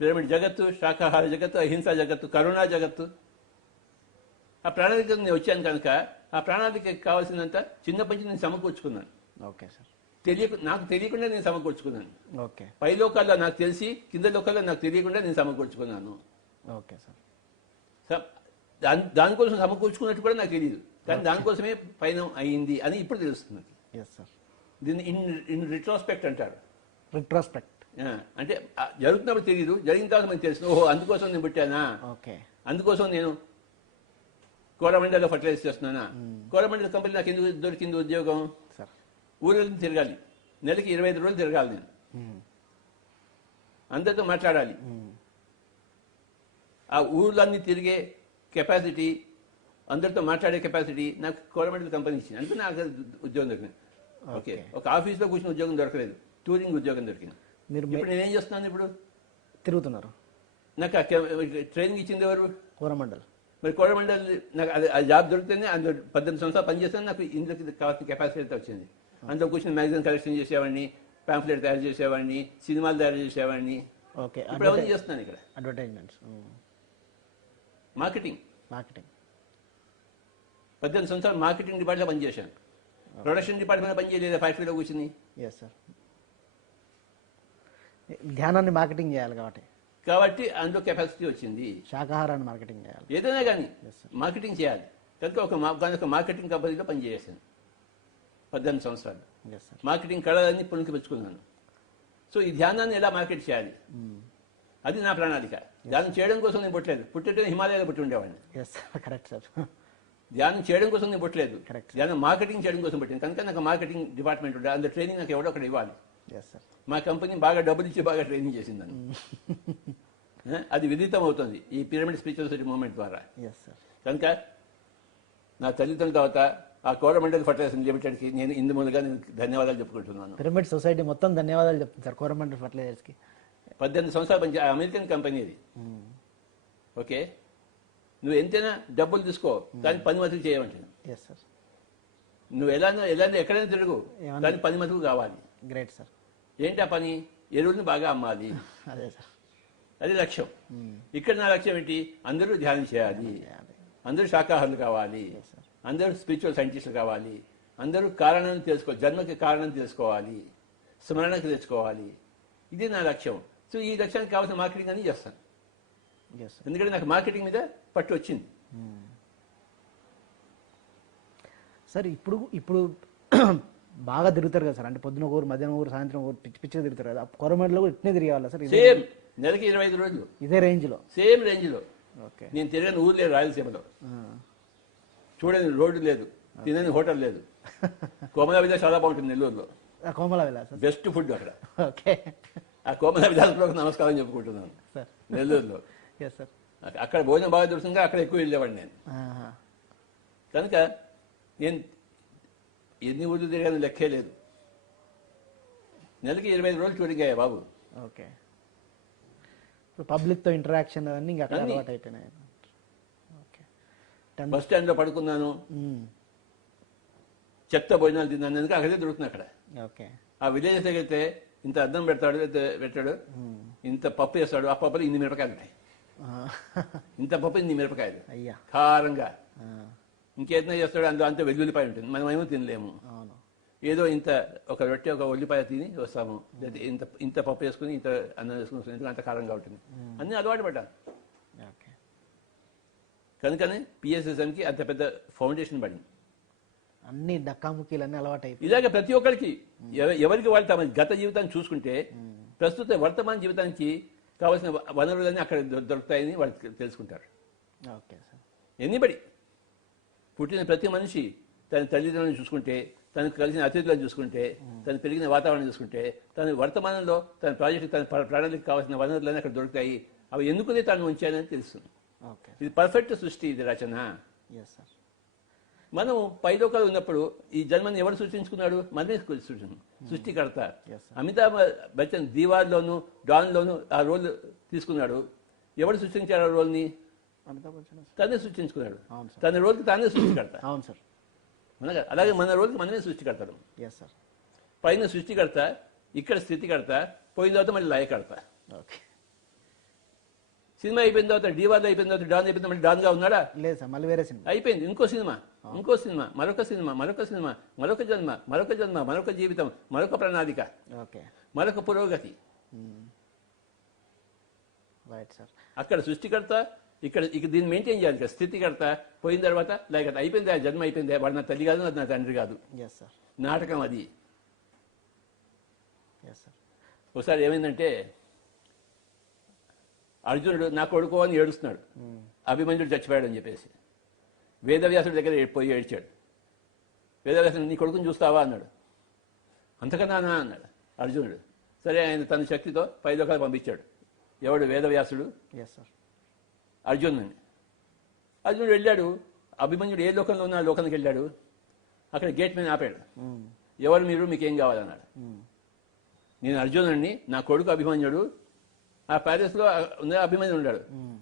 పిరమిడ్ జగత్తు, శాకాహార జగత్తు, అహింసా జగత్తు, కరుణా జగత్తు, ఆ ప్రణాళికతో నేను వచ్చాను కనుక ఆ ప్రణాళికకి కావాల్సినంత చిన్నప్పటి నుంచి నేను సమకూర్చుకున్నాను. Okay sir. నాకు తెలియకుండా నేను సమకూర్చుకున్నాను. ఓకే. పై లోకాల్లో నాకు తెలిసి కింద లోకాల్లో నాకు తెలియకుండా నేను సమకూర్చుకున్నాను. Okay sir. దానికోసం సమకూర్చుకున్నట్టు కూడా నాకు తెలియదు, కానీ దానికోసమే పైన అయింది అని ఇప్పుడు తెలుస్తుంది. Yes sir. దీన్ని ఇన్ రిట్రోస్పెక్ట్ అంటారు. రిట్రోస్పెక్ట్ అంటే జరుగుతున్నప్పుడు తెలియదు, జరిగిన తర్వాత మనకు తెలుసు. ఓహో, అందుకోసం నేను పుట్టానా, ఓకే, అందుకోసం నేను కోరమండలో ఫర్టిలైజ్ చేస్తున్నానా, కోరమండల కంపెనీ నాకు ఎందుకు దొరికింది ఉద్యోగం. సార్ ఊళ్ళని తిరగాలి, నెలకి 25 రోజులు తిరగాలి నేను, అందరితో మాట్లాడాలి. ఆ ఊళ్ళన్నీ తిరిగే కెపాసిటీ, అందరితో మాట్లాడే కెపాసిటీ నాకు కోరమండల కంపెనీ ఇచ్చింది. అందుకే నాకు ఉద్యోగం దొరికింది. ఓకే, ఒక ఆఫీస్లో కూర్చుని ఉద్యోగం దొరకలేదు, టూరింగ్ ఉద్యోగం దొరికింది. ఇప్పుడు నేనేం చేస్తున్నాను? ఇప్పుడు తిరుగుతున్నారు. నాకు ట్రైనింగ్ ఇచ్చింది ఎవరు? కోరమండల్. మరి కోరమండల్ నాకు ఆ జాబ్ దొరికితేనే అందులో 18 సంవత్సరాలు పనిచేస్తాను. నాకు ఇందులోకి కావాల్సిన కెపాసిటీ అయితే వచ్చింది. అందులో కూర్చొని మ్యాగజైన్ కలెక్షన్ చేసేవాడిని, పాంఫ్లెట్ తయారు చేసేవాడిని, సినిమాలు తయారు చేసేవాడిని. ఓకే, ఇప్పుడు అవన్నీ చేస్తున్నాను ఇక్కడ. అడ్వర్టైజ్మెంట్స్, మార్కెటింగ్ 18 సంవత్సరాలు మార్కెటింగ్ డిపార్ట్మెంట్లో పనిచేశాను. ప్రొడక్షన్ డిపార్ట్మెంట్లో పనిచేయలేదు, ఫ్యాక్టరీలో కూర్చుని. Yes sir. ధ్యానాన్ని మార్కెటింగ్ చేయాలి కాబట్టి అందులో కెపాసిటీ వచ్చింది. శాకాహారాన్ని మార్కెటింగ్ చేయాలి, ఏదైనా కానీ మార్కెటింగ్ చేయాలి కనుక ఒక మార్కెటింగ్ కంపెనీలో పనిచేసాను 18 సంవత్సరాలు. మార్కెటింగ్ కళలన్నీ పుణికి పెంచుకున్నాను. సో ఈ ధ్యానాన్ని ఎలా మార్కెట్ చేయాలి, అది నా ప్రణాళిక. ధ్యానం చేయడం కోసం నేను పుట్టలేదు, పుట్టితే హిమాలయాలో పుట్టి ఉండేవాడిని. Correct sir. ధ్యానం చేయడం కోసం నేను పుట్టలేదు, ధ్యానం మార్కెటింగ్ చేయడం కోసం పుట్టింది. కనుక నాకు మార్కెటింగ్ డిపార్ట్మెంట్ ఉండే, అందులో ట్రైనింగ్ నాకు ఎవడో ఒకటి ఇవ్వాలి. మా కంపెనీ బాగా డబ్బులు ఇచ్చి బాగా ట్రైనింగ్ చేసిందని. అది విదితం అవుతుంది ఈ పిరమిడ్ స్పిరిచువల్ సొసైటీ మూవ్మెంట్ ద్వారా. కనుక నా తల్లిదండ్రుల తర్వాత ఆ కోరమండల్ ఫర్టిలైజేషన్ లిమిటెడ్కి నేను ఇందు మూలంగా నేను ధన్యవాదాలు చెప్పుకుంటున్నాను. పిరమిడ్ సొసైటీ మొత్తం ధన్యవాదాలు చెప్తుంది సార్ కోరమండల్ ఫర్టిలైజర్స్కి. 18 సంవత్సరాలు పనిచే అమెరికన్ కంపెనీ అది. ఓకే, నువ్వు ఎంతైనా డబ్బులు తీసుకో, దాన్ని 10 మందికి చేయమంటాను. నువ్వు ఎక్కడైనా తిరుగు, దాన్ని 10 మందికి కావాలి. Great sir. ఏంటి ఆ పని? ఎరువుని బాగా అమ్మాలి. అదే సార్, అది లక్ష్యం. ఇక్కడ నా లక్ష్యం ఏంటి? అందరూ ధ్యానం చేయాలి, అందరూ శాకాహారులు కావాలి, అందరూ స్పిరిచువల్ సైంటిస్టులు కావాలి, అందరూ కారణాన్ని తెలుసుకోవాలి, జన్మకి కారణం తెలుసుకోవాలి, స్మరణకి తెచ్చుకోవాలి. ఇది నా లక్ష్యం. సో ఈ లక్ష్యానికి కావాల్సిన మార్కెటింగ్ అని చేస్తాను. ఎందుకంటే నాకు మార్కెటింగ్ మీద పట్టు వచ్చింది. సార్ ఇప్పుడు బాగా తిరుగుతారు కదా సార్, అంటే పొద్దున ఊరు, మధ్యాహ్నం ఊరు, సాయంత్రం ఊరు, పిచ్చిగా తిరుగుతారు కదా. కోరమండలో కూడా ఇట్నే తిరగాల సార్? సేమ్, నెలకి 25 రోజులు ఇదే రేంజ్లో? సేమ్ రేంజ్లో. ఓకే. నేను తిరగని ఊరు లేదు రాయలసీమలో, చూడని రోడ్డు లేదు, తినని హోటల్ లేదు. కోమల విలాస్ చాలా బాగుంటుంది నెల్లూరులో. కోమల విలాస్ బెస్ట్ ఫుడ్ అక్కడ. ఓకే, ఆ కోమల విలాస్లో నమస్కారం చెప్పుకుంటున్నాను నెల్లూరులో. అక్కడ భోజనం బాగా దొరుకుతుంది, అక్కడ ఎక్కువ వెళ్ళేవాడిని నేను. కనుక నేను ఎన్ని ఊళ్ళు తిరిగాను లెక్కే లేదు. నెలకి 25 రోజులు టూరింగ్ అయ్యా బాబు. ఓకే. పబ్లిక్తో ఇంటరాక్షన్ అన్నీ ఇంకా అలవాటు అయిపోయినాయి. ఓకే. బస్ స్టాండ్లో పడుకున్నాను, చెత్త భోజనాలు తిన్నాను, ఎందుకు అక్కడే దొరుకుతుంది అక్కడ. ఓకే. ఆ విలేజ్ దగ్గరైతే ఇంత అద్దం పెట్టాడు, ఇంత పప్పు వేస్తాడు, ఆ పప్పులో ఇన్ని మిరపకాయలు ఉంటాయి, ఇంత పప్పు ఇన్ని మిరపకాయలు అయ్యా కారంగా. ఇంకేదైనా చేస్తాడు, అందులో అంత వెల్లుల్లిపాయ ఉంటుంది, మనం ఏమో తినలేము. ఏదో ఇంత ఒక రొట్టె ఒక ఉల్లిపాయ తిని వస్తాము, ఇంత పప్పు వేసుకుని ఇంత అన్నం వేసుకుని వస్తుంది, అంత కారంగా ఉంటుంది. అన్నీ అలవాటు పడ్డాను. కనుకనే పిఎస్ఎస్ఎంకి అంత పెద్ద ఫౌండేషన్ పడింది. అన్ని డక్కాముక్కీలన్నీ అలవాటు అయిపోయి ఇలాగే ప్రతి ఒక్కరికి ఎవరికి వాళ్ళు తమ గత జీవితాన్ని చూసుకుంటే ప్రస్తుత వర్తమాన జీవితానికి కావాల్సిన వనరులన్నీ అక్కడ దొరుకుతాయని వాళ్ళు తెలుసుకుంటారు. Okay sir. ఎనీబడి పుట్టిన ప్రతి మనిషి తన తల్లిదండ్రులను చూసుకుంటే తనకు కలిసిన అతిథులను చూసుకుంటే, తను పెరిగిన వాతావరణం చూసుకుంటే, తన వర్తమానంలో తన ప్రాజెక్టు, తన ప్రణాళిక కావాల్సిన వనరులన్నీ అక్కడ దొరుకుతాయి. అవి ఎందుకునే తాను ఉంచానని తెలుస్తుంది. ఓకే. ఇది పర్ఫెక్ట్ సృష్టి, ఇది రచన. Yes sir. మనం పైలోకాలు ఉన్నప్పుడు ఈ జన్మని ఎవరు సృష్టించుకున్నాడు? మనమే సృష్టికర్త. అమితాబ్ బచ్చన్ దీవార్లోను డాన్లోను ఆ రోల్ తీసుకున్నాడు. ఎవరు సృష్టించాడు ఆ రోల్ని? అమితాబ్ బచ్చన్ తనే సృష్టించుకున్నాడు. అవును సార్. తన రోల్కి తానే సృష్టికర్త. అవును సార్. అలాగే మన రోల్కి మనమే సృష్టికర్తలు. Yes sir. పైన సృష్టికర్త, ఇక్కడ స్థితికర్త, పోయిన తర్వాత మళ్ళీ లయకర్త. ఓకే. సినిమా అయిపోయిన తర్వాత, డీవార్లో అయిపోయిన తర్వాత, డాన్ అయిపోయిన మళ్ళీ డాన్గా ఉన్నాడా? లేదు సార్, మళ్ళీ వేరే సినిమా అయిపోయింది. ఇంకో సినిమా, ఇంకో సినిమా, మరొక సినిమా, మరొక సినిమా, మరొక జన్మ, మరొక జన్మ, మరొక జీవితం, మరొక ప్రణాళిక, ఓకే, మరొక పురోగతి. Right sir. అక్కడ సృష్టికర్త, ఇక్కడ దీన్ని మెయింటైన్ చేయాలి. ఇక్కడ స్థితికర్త, పోయిన తర్వాత లేక అయిపోయింది, ఆ జన్మ అయిపోయింది, వాడు నా తల్లి కాదు, అది నా తండ్రి కాదు. Yes sir. నాటకం అది. Yes sir. ఒకసారి ఏమైందంటే, అర్జునుడు నా కొడుకు అని ఏడుస్తున్నాడు, అభిమన్యుడు చచ్చిపోయాడు అని చెప్పేసి. వేదవ్యాసుడి దగ్గర పోయి ఏడ్చాడు. వేదవ్యాసుడు, నీ కొడుకుని చూస్తావా అన్నాడు. అంతకన్నా అన్నాడు అర్జునుడు. సరే, ఆయన తన శక్తితో పైలోకాలు పంపించాడు. ఎవడు? వేదవ్యాసుడు. Yes sir. అర్జునుడిని. అర్జునుడు వెళ్ళాడు. అభిమన్యుడు ఏ లోకంలో ఉన్న ఆ లోకానికి వెళ్ళాడు. అక్కడ గేట్ మీద ఆపాడు. ఎవరు మీరు? మీకేం కావాలన్నాడు. నేను అర్జునుడిని, నా కొడుకు అభిమన్యుడు. ఆ ప్యాలెస్లో ఉన్న అభిమన్యుడు ఉన్నాడు.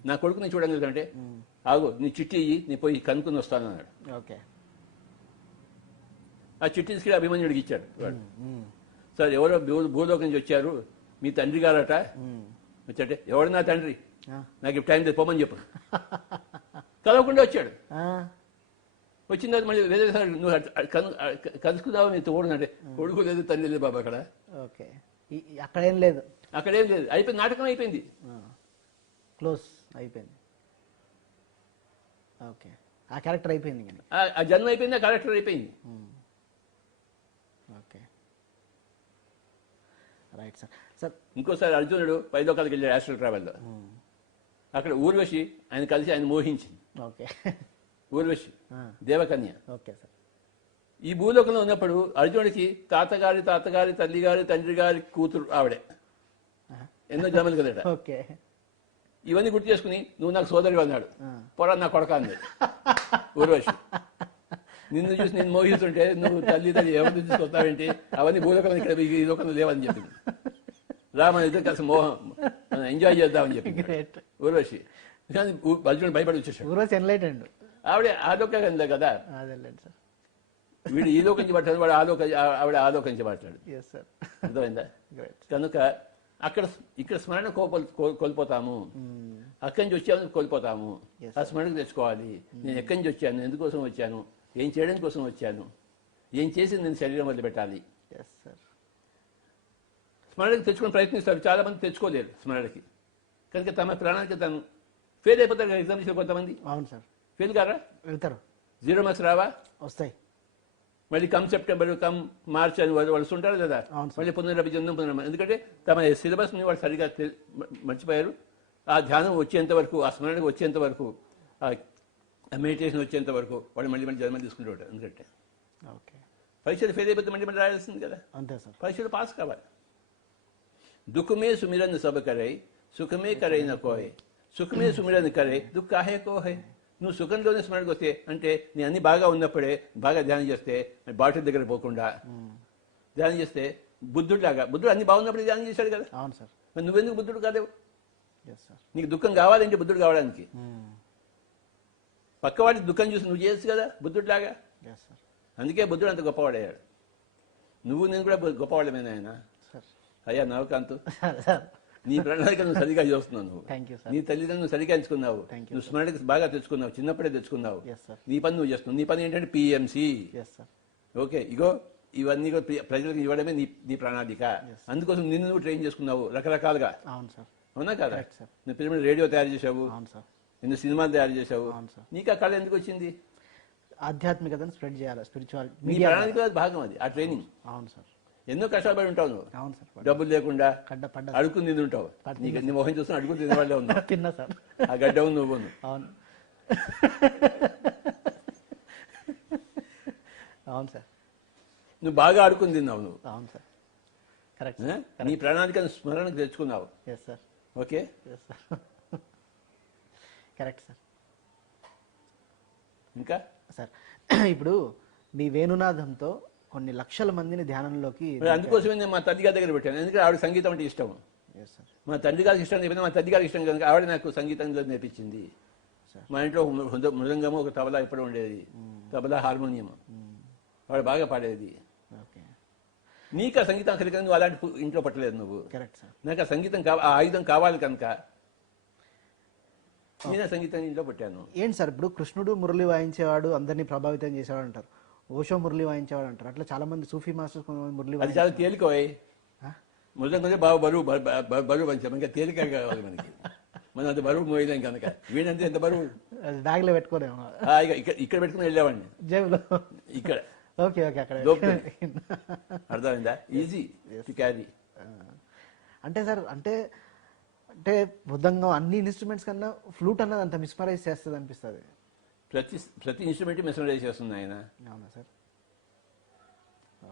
నా కొడుకుని చూడగలుగుతాంటే, ఆగు, నీ చిట్టి ఇయ్యి, నీ పోయి కనుక్కుని వస్తాను అన్నాడు. ఓకే. ఆ చిట్టి తీసుకెళ్ళి అభిమన్యుడికి ఇచ్చాడు వాడు. సార్, ఎవరో భూలోకం నుంచి వచ్చారు, మీ తండ్రి గారట. వచ్చాటే, ఎవడు నా తండ్రి? నాకు ఇప్పుడు టైం లేదు, పోమని చెప్పు. కలవకుండా వచ్చాడు. వచ్చిన తర్వాత మళ్ళీ వేరే నువ్వు కలుసుకుందావా మీ తోడునంటే, కొడుకు లేదు, తండ్రి లేదు బాబా అక్కడ. ఓకే. అక్కడేం లేదు, అక్కడేం లేదు. అయిపోయింది, నాటకం అయిపోయింది, క్లోజ్ అయిపోయింది. ఓకే. ఆ క్యారెక్టర్ అయిపోయింది, ఆ జన్మ అయిపోయింది, ఆ క్యారెక్టర్ అయిపోయింది. Okay, right sir. సార్, ఇంకోసారి అర్జునుడు పైలోకాలకు వెళ్ళాడు యాస్ట్రల్ ట్రావెల్లో. అక్కడ ఊర్వశి ఆయన కలిసి ఆయన మోహించింది. ఓకే. ఊర్వశి దేవకన్య. Okay sir. ఈ భూలోకంలో ఉన్నప్పుడు అర్జునుడికి తాతగారి తల్లిగారి తండ్రి గారి కూతురు ఆవిడే. ఎన్నో జన్మలు కదట. ఓకే. ఇవన్నీ గుర్తు చేసుకుని, నువ్వు నాకు సోదరి అన్నాడు. పొరా నా కొడక అంది ఊర్వశి. నిన్ను చూసి నేను మోహిస్తుంటే నువ్వు తల్లి ఎవరిని తీసుకొస్తావేంటి? అవన్నీ భూలోకంలో ఇక్కడ ఈ లోకంలో లేవని చెప్పింది. మన ఇద్దరు కలిసి మనం ఎంజాయ్ చేద్దామని చెప్పింది ఊర్వశి. కానీ అర్జునుడు భయపడి వచ్చేసాడు. ఊర్వశి ఎన్లైటెండ్. ఆవిడ ఆలోకంగా కదా, సార్. వీడు ఈ లోకం నుంచి పట్టాడు, వాడు ఆవిడ ఆలోకం నుంచి పట్టాడు. అర్థమైందా? కనుక ఇక్కడ స్మరణ కోల్పోతాము. అక్కడి నుంచి వచ్చామని కోల్పోతాము. ఆ స్మరణకు తెచ్చుకోవాలి. నేను ఎక్కడి నుంచి వచ్చాను, ఎందుకోసం వచ్చాను, ఏం చేయడం కోసం వచ్చాను, ఏం చేసి నేను శరీరం వదిలిపెట్టాలి. స్మరణకి తెచ్చుకుని ప్రయత్నిస్తారు, చాలా మంది తెచ్చుకోలేరు స్మరణకి. కనుక తమ ప్రాణానికి తను ఫెయిల్ అయిపోతారు కదా ఎగ్జామ్స్లో కొంతమంది. అవును సార్. ఫెయిల్ కారా? వెళ్తారు. 0 మార్క్స్ రావా? వస్తాయి. మళ్ళీ సెప్టెంబర్ మార్చ్ అని వాళ్ళు వస్తుంటారు కదా. మళ్ళీ పునరభిజనం. ఎందుకంటే తమ సిలబస్ని వాళ్ళు సరిగా మర్చిపోయారు. ఆ ధ్యానం వచ్చేంత వరకు, ఆ స్మరణకు వచ్చేంత వరకు, ఆ మెడిటేషన్ వచ్చేంత వరకు వాళ్ళు మళ్ళీ జన్మ తీసుకుంటారు. ఎందుకంటే ఓకే, పరీక్షలు ఫెయిల్ అయిపోతే మళ్ళీ రాయాల్సింది కదా. అంతే సార్. పరీక్షలు పాస్ కావాలి. దుఃఖమే సుమిరన్ సబ కరై, సుఖమే కరై న కోయ్, సుఖమే సుమిరన్ కరై, దుఃఖ కాహే కోహే. నువ్వు సుఖంలోనే స్మరణకు వస్తే, అంటే నీ అన్ని బాగా ఉన్నప్పుడే బాగా ధ్యానం చేస్తే, బాటిల్ దగ్గర పోకుండా ధ్యానం చేస్తే బుద్ధుడిలాగా, బుద్ధుడు అన్ని బాగున్నప్పుడు ధ్యానం చేశాడు కదా. అవును సార్. మరి నువ్వెందుకు బుద్ధుడు కాదేవు? నీకు దుఃఖం కావాలంటే బుద్ధుడు కావడానికి పక్కవాడికి దుఃఖం చూసి నువ్వు చేయొచ్చు కదా బుద్ధుడిలాగా. అందుకే బుద్ధుడు అంత గొప్పవాడయ్యాడు. నువ్వు నేను కూడా గొప్పవాళ్ళమేనా ఆయన? అయ్యా నవకాంత్, నీ ప్రణాళిక నువ్వు సరిగా చేస్తున్నావు. నువ్వు నీ తల్లిదండ్రులు సరిగా ఎంచుకున్నావు. నువ్వు స్మరణకి బాగా తెచ్చుకున్నావు, చిన్నప్పుడే తెచ్చుకున్నావు. నీ పని నువ్వు చేస్తున్నావు. నీ పని ఏంటంటే పిఎంసి. ఓకే, ఇగో ఇవన్నీ ప్రజలకు ఇవ్వడమే నీ ప్రణాళిక. అందుకోసం నిన్ను నువ్వు ట్రైన్ చేసుకున్నావు రకరకాలుగా. అవునా కదా? నువ్వు పిల్లలు రేడియో తయారు చేసావు, నిన్ను సినిమాలు తయారు చేసావు. నీకు ఆ కళ ఎందుకు వచ్చింది? ఆధ్యాత్మికతను స్ప్రెడ్ చేయాలి, స్పిరిచువాలిటీ. నీ ప్రణాళిక భాగం అది, ఆ ట్రైనింగ్. అవును సార్. ఎన్నో కష్టపడి ఉంటావు నువ్వు. అవును సార్. డబ్బులు లేకుండా అడుక్కుని తిని ఉంటావు. నీ మొహం చూస్తున్నా అడుగుని తినే వాళ్ళే ఉన్నావు. తిన్నా సార్. ఆ గడ్డ ఉంది, నువ్వు. అవును. అవును సార్. నువ్వు బాగా ఆడుకుని తిన్నావు నువ్వు. అవును సార్, కరెక్ట్ ఆ? నీ ప్రణాళికను స్మరణకు తెచ్చుకున్నావు. Yes sir, okay, yes sir, correct sir. ఇంకా సార్ ఇప్పుడు మీ వేణునాదంతో కొన్ని లక్షల మందిని ధ్యానంలోకి. మరి అందుకోసమే నేను మా తల్లి గారి దగ్గర పెట్టాను. ఎందుకంటే ఆవిడ సంగీతం అంటే ఇష్టం. ఎస్ సార్, మా తండ్రి గారికి ఇష్టం చెప్పినా మా తల్లి గారికి ఇష్టం కనుక ఆవిడ నాకు సంగీతంలో నేర్పించింది. సార్. మా ఇంట్లో మృదంగము, ఒక తబలా ఎప్పుడు ఉండేది, తబలా హార్మోనియం. ఆవిడ బాగా పాడేది. ఓకే, నీకు ఆ సంగీతం కలిగి నువ్వు అలాంటి ఇంట్లో పట్టలేదు నువ్వు. Correct sir. నాకు ఆ సంగీతం ఆ ఆయుధం కావాలి కనుక నేను ఆ సంగీతాన్ని ఇంట్లో పెట్టాను. ఏంటి సార్ ఇప్పుడు కృష్ణుడు మురళి వాయించేవాడు, అందరినీ ప్రభావితం చేసేవాడు అంటారు, ఓషో మురళి వాయించేవాడు అంటారు. అట్లా చాలా మంది సూఫీ మాస్టర్స్ కొంతమంది మురళి అది చాలా తేలికోయ్. ఆ? మృదంగం బాగా బరువు పంచాం. ఇంకా తేలిక కావాలి మనకి. మనం అంత బరువు మోయలేం కనుక. వీడంటే ఎంత బరువు బ్యాగ్లో పెట్టుకోలేము, ఇక్కడ పెట్టుకుని వెళ్ళేవాడిని. జేబులో. ఇక్కడ ఓకే ఓకే, అక్కడ అర్థమైందా? Easy to carry. అంటే సార్, అంటే అంటే మృదంగం అన్ని ఇన్స్ట్రుమెంట్స్ కన్నా ఫ్లూట్ అన్నది అంత మిస్మరైజ్ చేస్తుంది అనిపిస్తుంది. ప్రతి ఇన్స్ట్రుమెంట్ మెసరైజ్ చేస్తుంది ఆయన. అవునా సార్?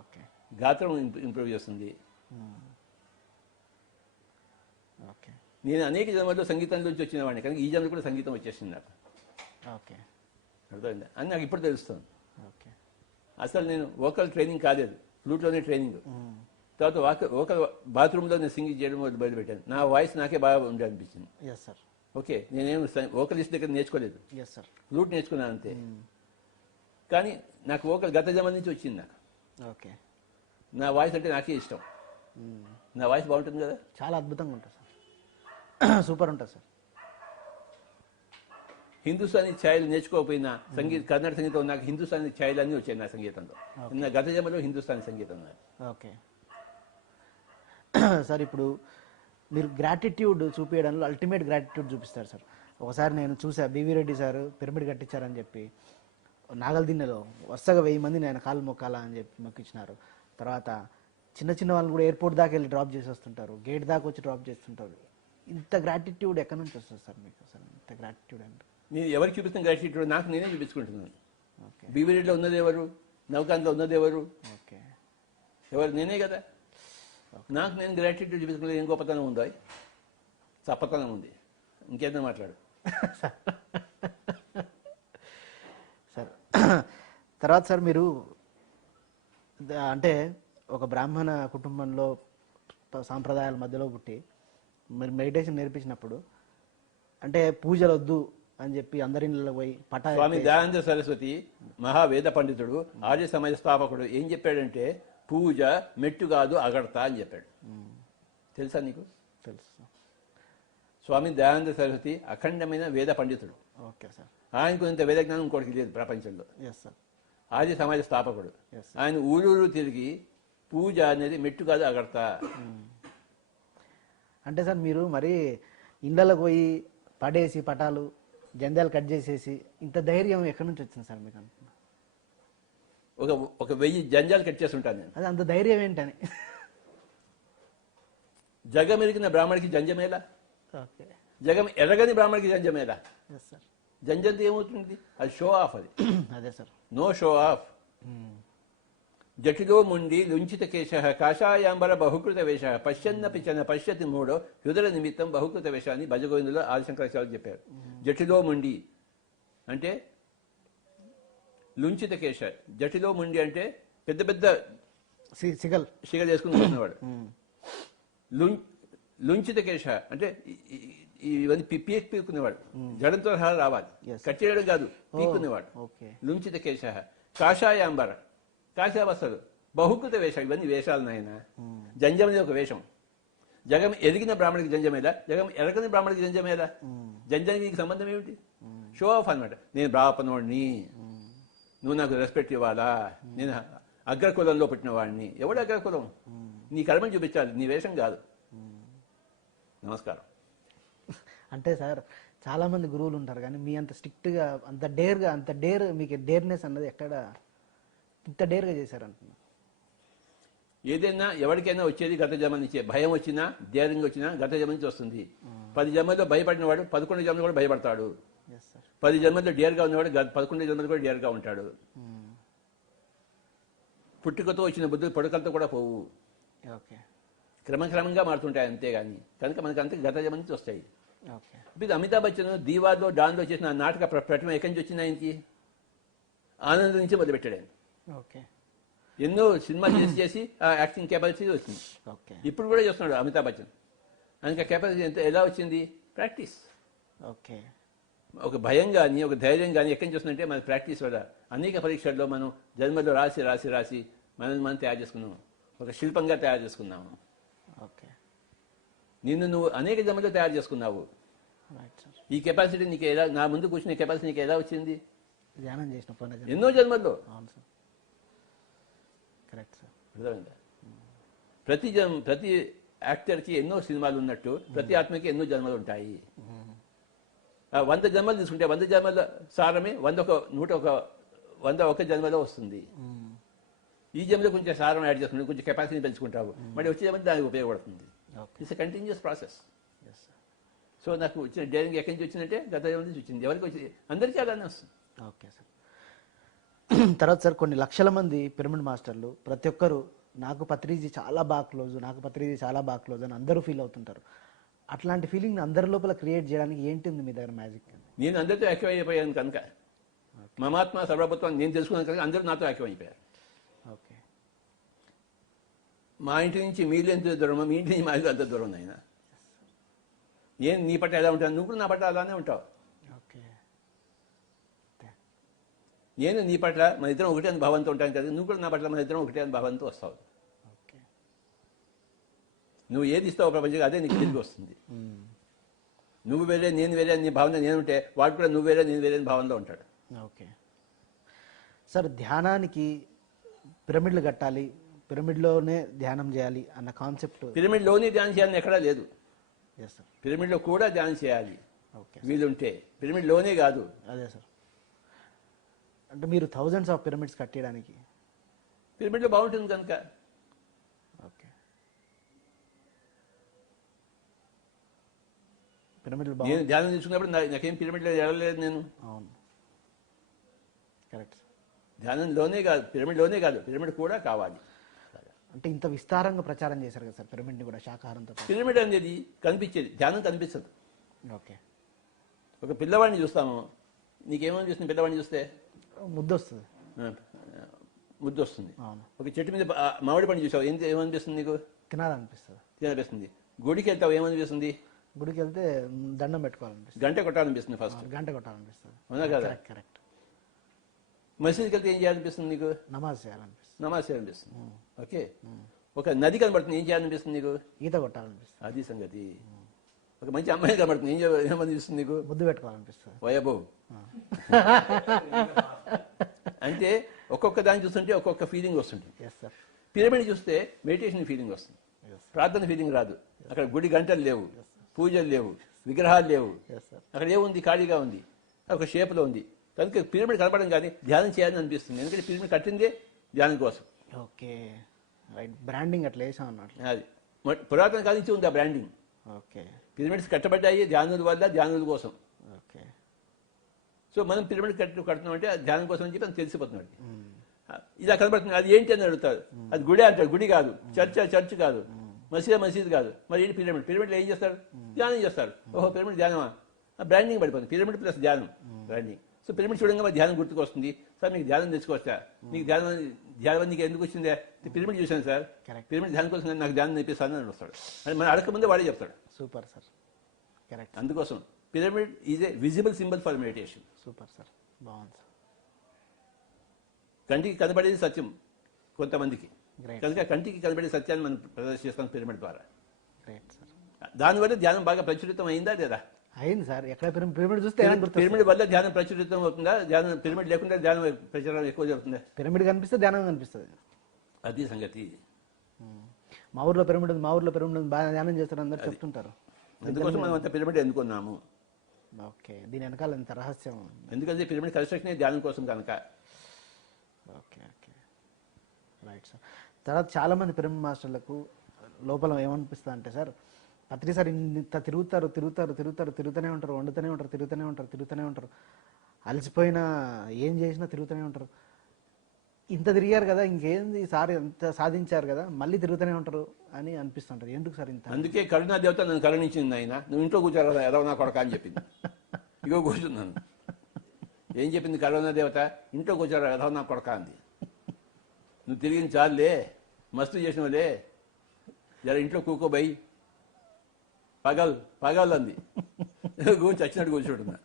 ఓకే గాత్రం ఇంప్రూవ్ చేస్తుంది. ఓకే నేను అనేక జన్మల్లో సంగీతం నుంచి వచ్చిన వాడిని కనుక ఈ జన్మ కూడా సంగీతం వచ్చేసింది నాకు. ఓకే అర్థమైందా అని నాకు ఇప్పుడు తెలుస్తుంది. ఓకే అసలు నేను వోకల్ ట్రైనింగ్ కాలేదు, ఫ్లూట్లోనే ట్రైనింగ్. తర్వాత వోకల్ బాత్రూంలో నేను సింగింగ్ చేయడం మొదలుపెట్టాను. నా వాయిస్ నాకే బాగా ఉండే అనిపించింది. ఎస్ సార్, ఓకే, నేనేం వోకలిస్ట్ దగ్గర నేర్చుకోలేదు, ఎస్ సార్. ఫ్లూట్ నేర్చుకున్నాను అంతే. కానీ నాకు వోకల్ గత జన్మ నుంచి వచ్చింది నాకు. ఓకే, నా వాయిస్ అంటే నాకే ఇష్టం. నా వాయిస్ బాగుంటుంది కదా. చాలా అద్భుతంగా ఉంటుంది సార్, సూపర్ ఉంటుంది సార్. హిందుస్థానీ ఛాయలు నేర్చుకోకపోయినా కర్ణాటక సంగీతం నాకు హిందుస్థానీ ఛాయలు అన్నీ వచ్చాయి నా సంగీతంలో. నా గత జన్మలో హిందుస్థానీ సంగీతం నాకు. ఓకే సార్, ఇప్పుడు మీరు గ్రాటిట్యూడ్ చూపించడంలో అల్టిమేట్ గ్రాటిట్యూడ్ చూపిస్తారు సార్. ఒకసారి నేను చూసా, బివి రెడ్డి సార్ పిరమిడ్ కట్టించారని చెప్పి నాగల్దిన్నెలో వరుసగా 1000 మంది నేను కాలు మొక్కాలా అని చెప్పి మొక్కించినారు. తర్వాత చిన్న చిన్న వాళ్ళని కూడా ఎయిర్పోర్ట్ దాకా వెళ్ళి డ్రాప్ చేసి వస్తుంటారు, గేట్ దాకా వచ్చి డ్రాప్ చేస్తుంటారు. ఇంత గ్రాటిట్యూడ్ ఎక్కడి నుంచి వస్తుంది సార్ మీకు? అసలు ఇంత గ్రాటిట్యూడ్ అంటే నేను ఎవరికి చూపిస్తాను గ్రాటిట్యూడ్? నాకు నేనే చూపించుకుంటున్నాను. ఓకే బీవీరెడ్డిలో ఉన్నది ఎవరు? నవకాంత్లో ఉన్నది ఎవరు? ఓకే ఎవరు? నేనే కదా. నాకు నేను గ్రాటిట్యూడ్ చూపించుకునేది ఏం గొప్పతనం ఉందో? చప్పతనం ఉంది. ఇంకేదో మాట్లాడు సార్. తర్వాత సార్, మీరు అంటే ఒక బ్రాహ్మణ కుటుంబంలో సాంప్రదాయాల మధ్యలో పుట్టి మీరు మెడిటేషన్ నేర్పించినప్పుడు అంటే పూజలు వద్దు అని చెప్పి అందరిలో పోయి స్వామి దయానంద సరస్వతి మహావేద పండితుడు, ఆర్య సమాజ స్థాపకుడు ఏం చెప్పాడంటే పూజ మెట్టు కాదు అగడతా అని చెప్పాడు. తెలుసా నీకు? తెలుసు. స్వామి దయానంద సరస్వతి అఖండమైన వేద పండితుడు. Okay sir. ఆయనకు ఇంత వేద జ్ఞానం ఇంకోటికి లేదు ప్రపంచంలో. Yes sir. ఆర్య సమాజ స్థాపకుడు. ఆయన ఊరూరు తిరిగి పూజ అనేది మెట్టు కాదు అగడతా. అంటే సార్, మీరు మరి ఇళ్ళకు పోయి పడేసి పటాలు జంధ్యాలు కట్ చేసేసి ఇంత ధైర్యం ఎక్కడి నుంచి వచ్చింది సార్ మీకు? అనుకున్నా ఒక 1000 జంజాలు కట్ చేస్తుంటాను నేను. అది అంత ధైర్యం ఏంటని. జగమెరిగిన బ్రాహ్మడికి జంజమేలా? ఓకే. జగం ఎరగని బ్రాహ్మడికి జంజమేలా? Yes sir. జంజంతో ఏమవుతుంది? అది షో ఆఫ్. అది అదే సార్. No show off. జటిలో ముండి లుంచిత కేశ కాషాయాంబర బహుకృత వేష పశ్చన్న పిచన పశ్యతి మూడో యుదర నిమిత్తం బహుకృత వేష అని భజగోవిందులో ఆదిశంకరాచార్యులు చెప్పారు. జటిలో ముండి అంటే లుంచిత కేశ. జటిలో ముండి అంటే పెద్ద పెద్ద సిగల్ వేసుకుని కూర్చున్నవాడు. లుంచిత కేశ అంటే ఇవన్నీ పీక్కునేవాడు. జడంతో రావాలి, కట్ చేయడం కాదు, పీక్కునేవాడు. లుంచిత కేశ. కాషాయాంబర కాశావస్థలు బహుకృత వేషం. ఇవన్నీ వేషాలు నాయన. జంజం అనేది ఒక వేషం. జగం ఎదిగిన బ్రాహ్మడికి జంజమేలా, జగం ఎరగని బ్రాహ్మడికి జంజమేలా? జంజానికి నీకు సంబంధం ఏమిటి? షో ఆఫ్ అనమాట. నేను బ్రాహ్మణుడిని, నువ్వు నాకు రెస్పెక్ట్ ఇవ్వాలా, నేను అగ్రకులంలో పుట్టిన వాడిని. ఎవడు అగ్రకులం? నీ కర్మని చూపించాలి, నీ వేషం కాదు. నమస్కారం. అంటే సార్, చాలా మంది గురువులు ఉంటారు కానీ మీ అంత స్ట్రిక్ట్గా అంత డేర్గా మీకు డేర్నెస్ అన్నది ఎక్కడ ఇంత డేర్గా చేశారంటున్నా? ఏదైనా ఎవరికైనా వచ్చేది గత జన్మ నుంచే. భయం వచ్చినా ధైర్యం వచ్చినా గత జన్మ నుంచి వస్తుంది. 10 జన్మల్లో భయపడిన వాడు 11 జన్మలో కూడా భయపడతాడు. 10 జన్మల్లో డేర్గా ఉన్నవాడు 11 జన్మలో కూడా డేర్గా ఉంటాడు. పుట్టుకతో వచ్చిన బుద్ధులు పడుకలతో కూడా పోవు, ఓకే క్రమక్రమంగా మారుతుంటాయి అంతేగాని. కనుక మనకు అంతే గత జన్మ నుంచి వస్తాయి. ఓకే ఇప్పుడు అమితాబ్ బచ్చన్ దీవాలో డాన్లో చేసిన ఆ నాటక ప్రతిమ ఎక్కడి నుంచి వచ్చింది ఆయనకి? ఆనందం నుంచి మొదలుపెట్టాడు ఆయన. ఓకే ఎన్నో సినిమాలు చేసి ఆ యాక్టింగ్ కెపాసిటీ వచ్చింది. ఓకే ఇప్పుడు కూడా చేస్తున్నాడు అమితాబ్ బచ్చన్. ఆయనకి కెపాసిటీ ఎలా వచ్చింది? ప్రాక్టీస్. ఓకే ఒక భయం కానీ ఒక ధైర్యం కానీ ఎక్కడి నుంచి వస్తుందంటే మన ప్రాక్టీస్ వల్ల. అనేక పరీక్షల్లో మనం జన్మలో రాసి రాసి రాసి మనల్ని మనం తయారు చేసుకున్నాం, ఒక శిల్పంగా తయారు చేసుకున్నాము. ఓకే నిన్ను నువ్వు అనేక జన్మలో తయారు చేసుకున్నావు. Right sir. ఈ కెపాసిటీ నీకు ఎలా, నా ముందు కూర్చునే కెపాసిటీ నీకు ఎలా వచ్చింది? ధ్యానం చేసిన పని. ఎన్నో జన్మల్లో. అవును సార్, కరెక్ట్ సార్. అర్థమైందా? ప్రతి యాక్టర్కి ఎన్నో సినిమాలు ఉన్నట్టు ప్రతి ఆత్మకి ఎన్నో జన్మలు ఉంటాయి. 100 జన్మలు తీసుకుంటే 100 జన్మల సారమే 101 జన్మలో వస్తుంది. ఈ జన్మలో కొంచెం సారం యాడ్ చేసుకుంటే కొంచెం కెపాసిటీ పెంచుకుంటావు, మళ్ళీ వచ్చే జన్మ దానికి ఉపయోగపడుతుంది. It's a continuous process. So నాకు వచ్చిన డైరింగ్ ఎక్కడి నుంచి వచ్చిందంటే గత జన్మ నుంచి వచ్చింది. ఎవరికి వచ్చింది? అందరికీ అలానే వస్తుంది. Okay sir. తర్వాత సార్, కొన్ని లక్షల మంది పిరమిడ్ మాస్టర్లు ప్రతి ఒక్కరు నాకు పత్రిజీ చాలా బాగా క్లోజ్, నాకు పత్రిజీ చాలా బాగా క్లోజ్ అని అందరూ ఫీల్ అవుతుంటారు. అట్లాంటి ఫీలింగ్ అందరి లోపల క్రియేట్ చేయడానికి ఏంటి మీ దగ్గర మ్యాజిక్? నేను అందరితో యాక్టివ్ అయిపోయాను కనుక, మమాత్మ సర్వభూత్వం నేను తెలుసుకున్నాను కనుక అందరూ నాతో యాక్టివ్ అయిపోయారు. ఓకే. మా ఇంటి నుంచి మీరు ఎంత దూరం, మీ ఇంటి నుంచి మా ఇంటి అంత దూరం అయినా నేను నీ పట్ల ఎలా ఉంటాను, నువ్వు కూడా నా పట్ల అలానే ఉంటావు. ఓకే. నేను నీ పట్ల మన ఇద్దరం ఒకటే అని భావంతో ఉంటాను కదా, నువ్వు కూడా నా పట్ల మన ఇద్దరం ఒకటే అని భావంతో వస్తావు. ఓకే. నువ్వు ఏది ఇస్తావు ప్రపంచంగా అదే నీకు తిరిగి వస్తుంది. నువ్వు వేరే నేను వేరే అని నీ భావన నేనుంటే వాడు కూడా నువ్వు వేరే నేను వేరే అని భావనలో ఉంటాడు. Okay sir. ధ్యానానికి పిరమిడ్లు కట్టాలి, పిరమిడ్లోనే ధ్యానం చేయాలి అన్న కాన్సెప్ట్ పిరమిడ్లోనే ధ్యానం చేయాలని ఎక్కడా లేదు. Yes sir. పిరమిడ్లో కూడా ధ్యానం చేయాలి ఓకే. వీలుంటే, పిరమిడ్లోనే కాదు. అదే సార్, అంటే మీరు థౌజండ్స్ ఆఫ్ పిరమిడ్స్ కట్టడానికి పిరమిడ్లో బాగుంటుంది కనుక. ఓకే. పిరమిడ్లు నేను ధ్యానం తీసుకున్నప్పుడు నాకేం పిరమిడ్లో వెళ్ళలేదు నేను. అవును, కరెక్ట్. ధ్యానంలోనే కాదు, పిరమిడ్లోనే కాదు, పిరమిడ్ కూడా కావాలి. అంటే ఇంత విస్తారంగా ప్రచారం చేశారు కదా సార్ పిరమిడ్ని కూడా, శాకాహారంతో పాటు. పిరమిడ్ అనేది కనిపించేది, ధ్యానం కనిపించదు. ఓకే. ఒక పిల్లవాడిని చూస్తాము, నీకేమనిపిస్తుంది పిల్లవాడిని చూస్తే? ముద్దు వస్తుంది. ముద్దు వస్తుంది. అవును. ఒక చెట్టు మీద మామిడి పండు చూసావు, ఏమనిపిస్తుంది నీకు? తినాలనిపిస్తుంది. తినాలనిపిస్తుంది. గుడికి వెళ్తావు, ఏమనిపిస్తుంది? గుడికి వెళ్తే దండం పెట్టుకోవాలనిపిస్తుంది, గంట కొట్టాలనిపిస్తుంది ఫస్ట్. గంట కొట్టాలనిపిస్తుంది. అవునా కదా? కరెక్ట్. మసీదుకి వెళ్తే ఏం చేయాలనిపిస్తుంది నీకు? నమాజ్ చేయాలనిపిస్తుంది. నమాజ్ చేయాలనిపిస్తుంది. ఓకే. ఒక నది కనబడుతుంది, ఏం చేయాలనిపిస్తుంది నీకు? ఈత కొట్టాలనిపిస్తుంది. అది సంగతి. ఒక మంచి అమ్మాయి కనబడుతుంది, ఏమనిపిస్తుంది నీకు? ముద్దు పెట్టుకోవాలనిపిస్తుంది. వయబో. అంటే ఒక్కొక్క దాన్ని చూస్తుంటే ఒక్కొక్క ఫీలింగ్ వస్తుంటుంది. Yes sir. పిరమిడ్ చూస్తే మెడిటేషన్ ఫీలింగ్ వస్తుంది, ప్రార్థన ఫీలింగ్ రాదు. అక్కడ గుడి గంటలు లేవు, పూజలు లేవు, విగ్రహాలు లేవు. Yes sir. అక్కడ ఏముంది? ఖాళీగా ఉంది, ఒక షేప్లో ఉంది. కనుక పిరమిడ్ కనపడం కానీ ధ్యానం చేయాలని అనిపిస్తుంది. ఎందుకంటే పిరమిడ్ కట్టిందే ధ్యానం కోసం. Okay, right. బ్రాండింగ్ అట్లా వేసాం అన్నట్లు. అది పురాతన కాలం నుంచి ఉంది ఆ బ్రాండింగ్. ఓకే. పిరమిడ్స్ కట్టబడ్డాయి ధ్యానుల వల్ల, ధ్యానుల కోసం. ఓకే. సో మనం పిరమిడ్ కడుతున్నాం అంటే అది ధ్యానం కోసం అని చెప్పి అది తెలిసిపోతున్నాడు. ఇలా కనబడుతుంది, అది ఏంటి అని అడుగుతారు. అది గుడి అంటారు, గుడి కాదు. చర్చ్ కాదు, మసీదు కాదు. మరి ఏంటి పిరమిడ్? పిరమిడ్లో ఏం చేస్తారు? ధ్యానం చేస్తారు. ఓహో, పిరమిడ్ ధ్యానమా? బ్రాండింగ్ పడిపోతుంది. పిరమిడ్ ప్లస్ ధ్యానం, బ్రాండింగ్. సో పిరమిడ్ చూడంగా మరి ధ్యానం గుర్తుకొస్తుంది. సార్ మీకు ధ్యానం తెచ్చుకోవచ్చా? నీకు ధ్యానం నీకు ఎందుకు వచ్చిందే? పిరమిడ్ చూశాను సార్, పిరమిడ్ ధ్యానం కోసం నాకు ధ్యానం నేర్పిస్తాను అని వస్తాడు. అని మన అడగకముందే వాడే చెప్తాడు. Super sir, correct. అందుకోసం pyramid is a visible symbol for meditation. Super sir, బాగుంది సార్. కంటికి కనబడేది సత్యం కొంతమందికి, గ్రేట్. కనుక కంటికి కనబడే సత్యాన్ని మనం ప్రదర్శిస్తాం పిరమిడ్ ద్వారా. Great sir. దానివల్ల ధ్యానం బాగా ప్రచురితం అయిందా లేదా? అయింది సార్. ఎక్కడ పిరమిడ్ చూస్తే పిరమిడ్ వల్ల ధ్యానం ప్రచురితం అవుతుందా? ధ్యానం పిరమిడ్ లేకుండా ధ్యానం ప్రచారం ఎక్కువ జరుగుతుందా? పిరమిడ్ కనిపిస్తే ధ్యానం కనిపిస్తుంది. అది సంగతి. మా ఊర్లో పిరమిడ్ ఉంది, మా ఊర్లో పిరమిడ్ ఉంది, బాగా ధ్యానం చేస్తారు అందరు చెప్తుంటారు. అందుకోసం మనం అంత పిరమిడ్ ఎన్నుకున్నాము. ఓకే, దీని వెనకాల ఇంత రహస్యం. ఎందుకంటే పిరమిడ్ కన్స్ట్రక్షన్ ధ్యానం కోసం కనుక. Okay okay, right sir. తర్వాత చాలామంది పిరమిడ్ మాస్టర్లకు లోపల ఏమనిపిస్తుంది అంటే సార్, ప్రతిసారి ఇంత తిరుగుతూనే ఉంటారు, వండుతూనే ఉంటారు, అలసిపోయినా ఏం చేసినా తిరుగుతూనే ఉంటారు. ఇంత తిరిగారు కదా, ఇంకేంది సార్ ఎంత సాధించారు కదా, మళ్ళీ తిరుగుతూనే ఉంటారు అని అనిపిస్తుంటారు. ఎందుకు సార్ ఇంత? అందుకే కరుణా దేవత నన్ను కరుణించింది ఆయన. నువ్వు ఇంట్లో కూర్చోరా ఎదవ నా కొడక అని చెప్పింది. ఇగో కూర్చున్నాను. ఏం చెప్పింది కరుణా దేవత? ఇంట్లో కూర్చోరా ఎదవ నా కొడక అంది. నువ్వు తిరిగింది చాలులే, మస్తు చేసినవులే, జర ఇంట్లో కూకోబోయి పగల్ అంది. కూర్చొని చచ్చినట్టు కూర్చోడున్నా.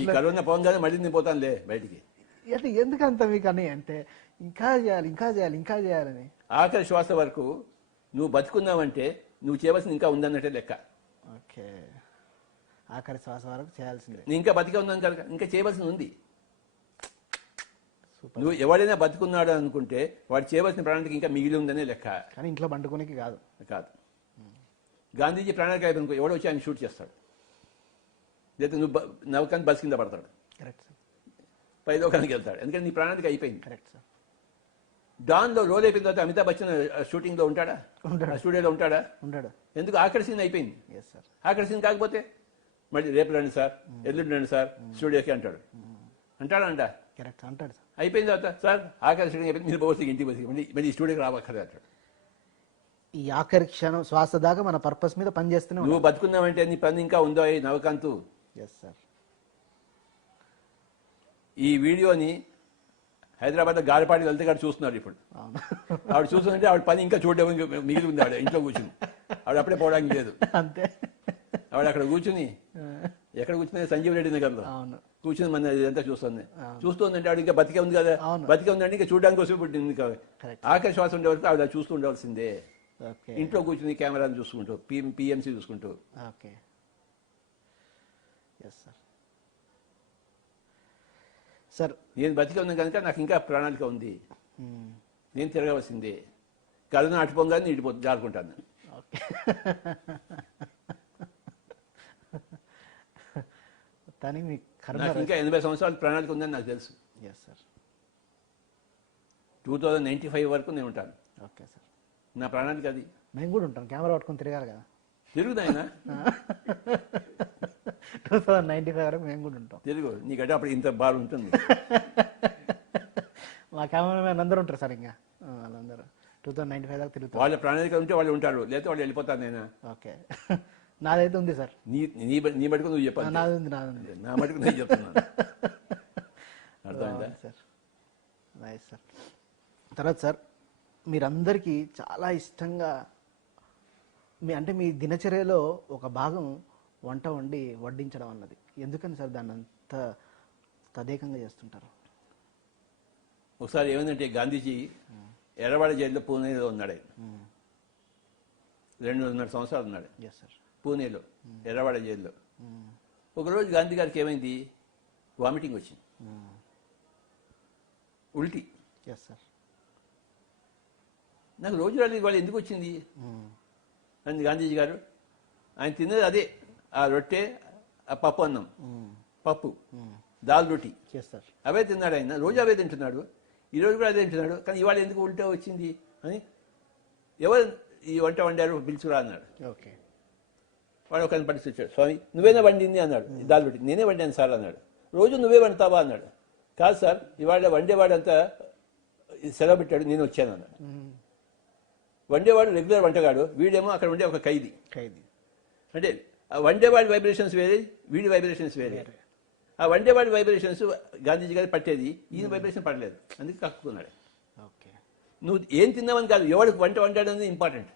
ఈ కరోనా పోగానే మళ్ళీ నేను పోతానులే బయటికి. అంటే ఎందుకంత మీకు అని అంటే ఇంకా చేయాలి ఇంకా చేయాలి ఇంకా చేయాలని. ఆఖరి శ్వాస వరకు నువ్వు బతుకున్నావంటే నువ్వు చేయవలసింది ఇంకా ఉందన్నట్టే లెక్క. ఓకే, ఆఖరి శ్వాస వరకు చేయాల్సిందే. నేను ఇంకా బతికే ఉన్నాను కనుక ఇంకా చేయవలసింది ఉంది. నువ్వు ఎవడైనా బతుకున్నాడు అనుకుంటే వాడు చేయవలసిన ప్రాణానికి ఇంకా మిగిలి ఉందనే లెక్క. కానీ ఇంట్లో పండుకోనికి కాదు. గాంధీజీ ప్రాణానికి అయిపోయింది, ఎవడో వచ్చి ఆయన షూట్ చేస్తాడు, లేదా నువ్వు నవకాన్ని బస్ కింద పడతాడు, కరెక్ట్ సార్, పైలోకానికి వెళ్తాడు. ఎందుకంటే నీ ప్రాణానికి అయిపోయింది. Correct sir. డాన్లో రోల్ అయిపోయిన తర్వాత అమితాబ్ బచ్చన్ షూటింగ్లో ఉంటాడా? స్టూడియోలో ఉంటాడా? ఉంటాడు. ఎందుకు? ఆకర్షణ అయిపోయింది. సార్, ఆకర్షణ కాకపోతే మళ్ళీ రేపు రండి సార్, ఎల్లుండి రండి సార్ స్టూడియోకి అంటాడు. అంటాడంట? కరెక్ట్, అంటాడు సార్. అయిపోయిన తర్వాత సార్ ఆకర్షణ అయిపోయింది, మీరు పోసి ఇంటికి పోసి మళ్ళీ స్టూడియోకి రావక్కర్లేదు అంటాడు. ఈ ఆఖరి క్షణం శ్వాస దాకా మన పర్పస్ మీద పనిచేస్తూనే నువ్వు బతుకున్నావంటే నీ పని ఇంకా ఉందో నవకాంతు. Yes sir. ఈ వీడియోని హైదరాబాద్ గాలిపాటి వెళ్తే గారు చూస్తున్నారు ఇప్పుడు. ఆవిడ చూస్తుంటే ఆవిడ పని ఇంకా చూడడం మిగిలి ఉంది. ఆవిడ ఇంట్లో కూర్చుని, ఆవిడ అప్పుడే పోవడానికి లేదు. అంతే. ఆవిడ అక్కడ కూర్చుని, ఎక్కడ కూర్చుని సంజీవ్ రెడ్డి నగర్లో కూర్చుని మన ఇదంతా చూస్తుందంటే ఆవిడ ఇంకా బతికే ఉంది కదా, బతికే ఉందంటే ఇంకా చూడడానికి కోసం పుట్టింది కదా. ఆఖరి శ్వాస ఉండే వరకు ఆవిడ చూస్తూ ఉండవలసిందే. ఇంట్లో కూర్చుని కెమెరాను చూసుకుంటూ, పిఎంసీ చూసుకుంటూ. Okay, yes sir. సార్, నేను బతికే ఉంది కనుక నాకు ఇంకా ప్రణాళిక ఉంది, నేను తిరగవలసిందే. కరోనా అటుపోగానే జారుకుంటాను. ఓకే, కానీ నాకు ఇంకా 80 సంవత్సరాల ప్రణాళిక ఉందని నాకు తెలుసు. Yes sir. 2095 వరకు నేను ఉంటాను. ఓకే సార్, నా ప్రణాళిక అది. మేము కూడా ఉంటాం, కెమెరా పట్టుకొని తిరగాలి కదా. తిరుగుదాయినా 2095 వరకు మేము కూడా ఉంటాం. తిరుగు, నీకంటే అప్పుడు ఇంత బాగా ఉంటుంది. మా కెమెరామెన్ అందరూ ఉంటారు సార్, ఇంకా వాళ్ళందరూ 2095 దాకా తిరుగుతారు. వాళ్ళ ప్రణాళిక ఉంటే వాళ్ళు ఉంటారు, లేకపోతే వాళ్ళు వెళ్ళిపోతాను నేను. ఓకే, నాదైతే ఉంది సార్. నీ మటుకు నువ్వు చెప్పాలి. నాది ఉంది. నా మటుకు నేను చెప్తున్నాను. అర్థమైందా సార్? Nice sir. తర్వాత సార్, మీరందరికీ చాలా ఇష్టంగా అంటే మీ దినచర్యలో ఒక భాగం వంట వండి వడ్డించడం అన్నది. ఎందుకని సార్ దాన్ని అంత తదేకంగా చేస్తుంటారు? ఒకసారి ఏమైందంటే గాంధీజీ ఎర్రవాడ జైల్లో పూణేలో ఉన్నాడు. ఆయన 2.5 సంవత్సరాలు ఉన్నాడు పూణేలో, ఎర్రవాడ జైల్లో. ఒకరోజు గాంధీ గారికి ఏమైంది, వామిటింగ్ వచ్చింది, ఉల్టీ. నాకు రోజు రాలేదు, వాళ్ళు ఎందుకు వచ్చింది అని గాంధీజీ గారు, ఆయన తిన్నది అదే, ఆ రొట్టె, ఆ పప్పు అన్నం, పప్పు దాల్ రోటీ చేస్తారు, అవే తిన్నాడు ఆయన. రోజు అవే తింటున్నాడు, ఈరోజు కూడా అదే తింటున్నాడు. కానీ ఇవాళ ఎందుకు ఉల్టా వచ్చింది అని, ఎవరు ఈ వంట వండారు పిలుచురా అన్నాడు. ఓకే, వాడు ఒక పరిస్థితి వచ్చాడు, స్వామి నువ్వేనా వండింది అన్నాడు. దాల్ రోటీ నేనే వండాను సార్ అన్నాడు. రోజు నువ్వే వండుతావా అన్నాడు. కాదు సార్, ఇవాళ వండేవాడంతా సెలవు పెట్టాడు, నేను వచ్చాను అన్నాడు. వండేవాడు రెగ్యులర్ వంటగాడు, వీడేమో అక్కడ ఉండే ఒక ఖైదీ. అంటే ఆ వండేవాడి వైబ్రేషన్స్ వేరే, వీడి వైబ్రేషన్స్ వేరే. ఆ వండేవాడి వైబ్రేషన్స్ గాంధీజీ గారి పట్టేది, ఈయన వైబ్రేషన్ పడలేదు, అందుకే కక్కున్నాడు. నువ్వు ఏం తిన్నావని కాదు, ఎవరికి వంట వండాడనేది ఇంపార్టెంట్.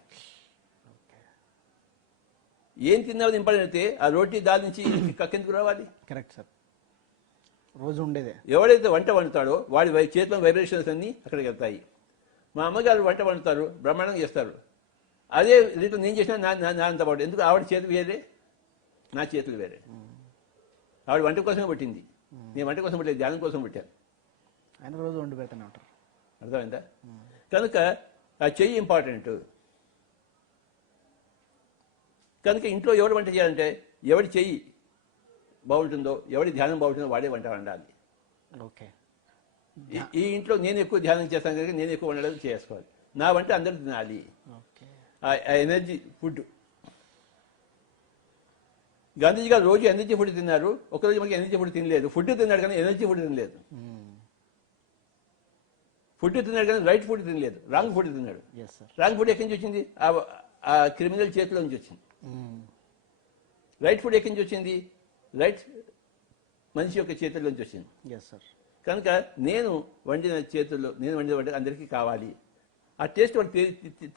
ఏం తిన్నావని ఇంపార్టెంట్ అయితే ఆ రోటీ దాల్ నుంచి కక్కెందుకు రావాలి? కరెక్ట్ సార్, రోజు ఉండేదే. ఎవడైతే వంట వండుతాడో వాడి చేతిలో వైబ్రేషన్స్ అన్నీ అక్కడికి వెళ్తాయి. మా అమ్మగారు వంట వండుతారు, బ్రహ్మాండంగా చేస్తారు. అదే రీతిలో నేను చేసినా నా అంత బాగుంటుంది. ఎందుకు? ఆవిడ చేతులు వేరే, నా చేతులు వేరే. ఆవిడ వంట కోసమే పెట్టింది, నేను వంట కోసం పెట్టలేదు, ధ్యానం కోసం పెట్టాను. ఆయన రోజు వండి పెడుతూనే ఉంటారు. అర్థమైందా? కనుక ఆ చెయ్యి ఇంపార్టెంట్. కనుక ఇంట్లో ఎవడు వంట చేయాలంటే ఎవడి చెయ్యి బాగుంటుందో, ఎవడి ధ్యానం బాగుంటుందో వాడే వంట వండాలి. ఓకే, ఈ ఇంట్లో నేను ఎక్కువ ధ్యానం చేస్తాను కనుక నేను ఎక్కువ వండడం చేసుకోవాలి. నా వంట అందరూ తినాలి. ఆ ఎనర్జీ ఫుడ్ గాంధీజీ గారు రోజు ఎనర్జీ ఫుడ్ తిన్నారు, ఒకరోజు మనకి ఎనర్జీ ఫుడ్ తినలేదు. ఫుడ్ తిన్నాడు కానీ ఎనర్జీ ఫుడ్ తినలేదు. ఫుడ్ తిన్నాడు కానీ రైట్ ఫుడ్ తినలేదు, రాంగ్ ఫుడ్ తిన్నాడు. Yes sir. రాంగ్ ఫుడ్ ఎక్కడి నుంచి వచ్చింది? ఆ క్రిమినల్ చేతిలో నుంచి వచ్చింది. రైట్ ఫుడ్ ఎక్కడి నుంచి వచ్చింది? రైట్ మనిషి యొక్క చేతుల్లో నుంచి వచ్చింది. Yes sir. కనుక నేను వండిన చేతుల్లో, నేను వండిన వంట అందరికీ కావాలి. ఆ టేస్ట్ వాడికి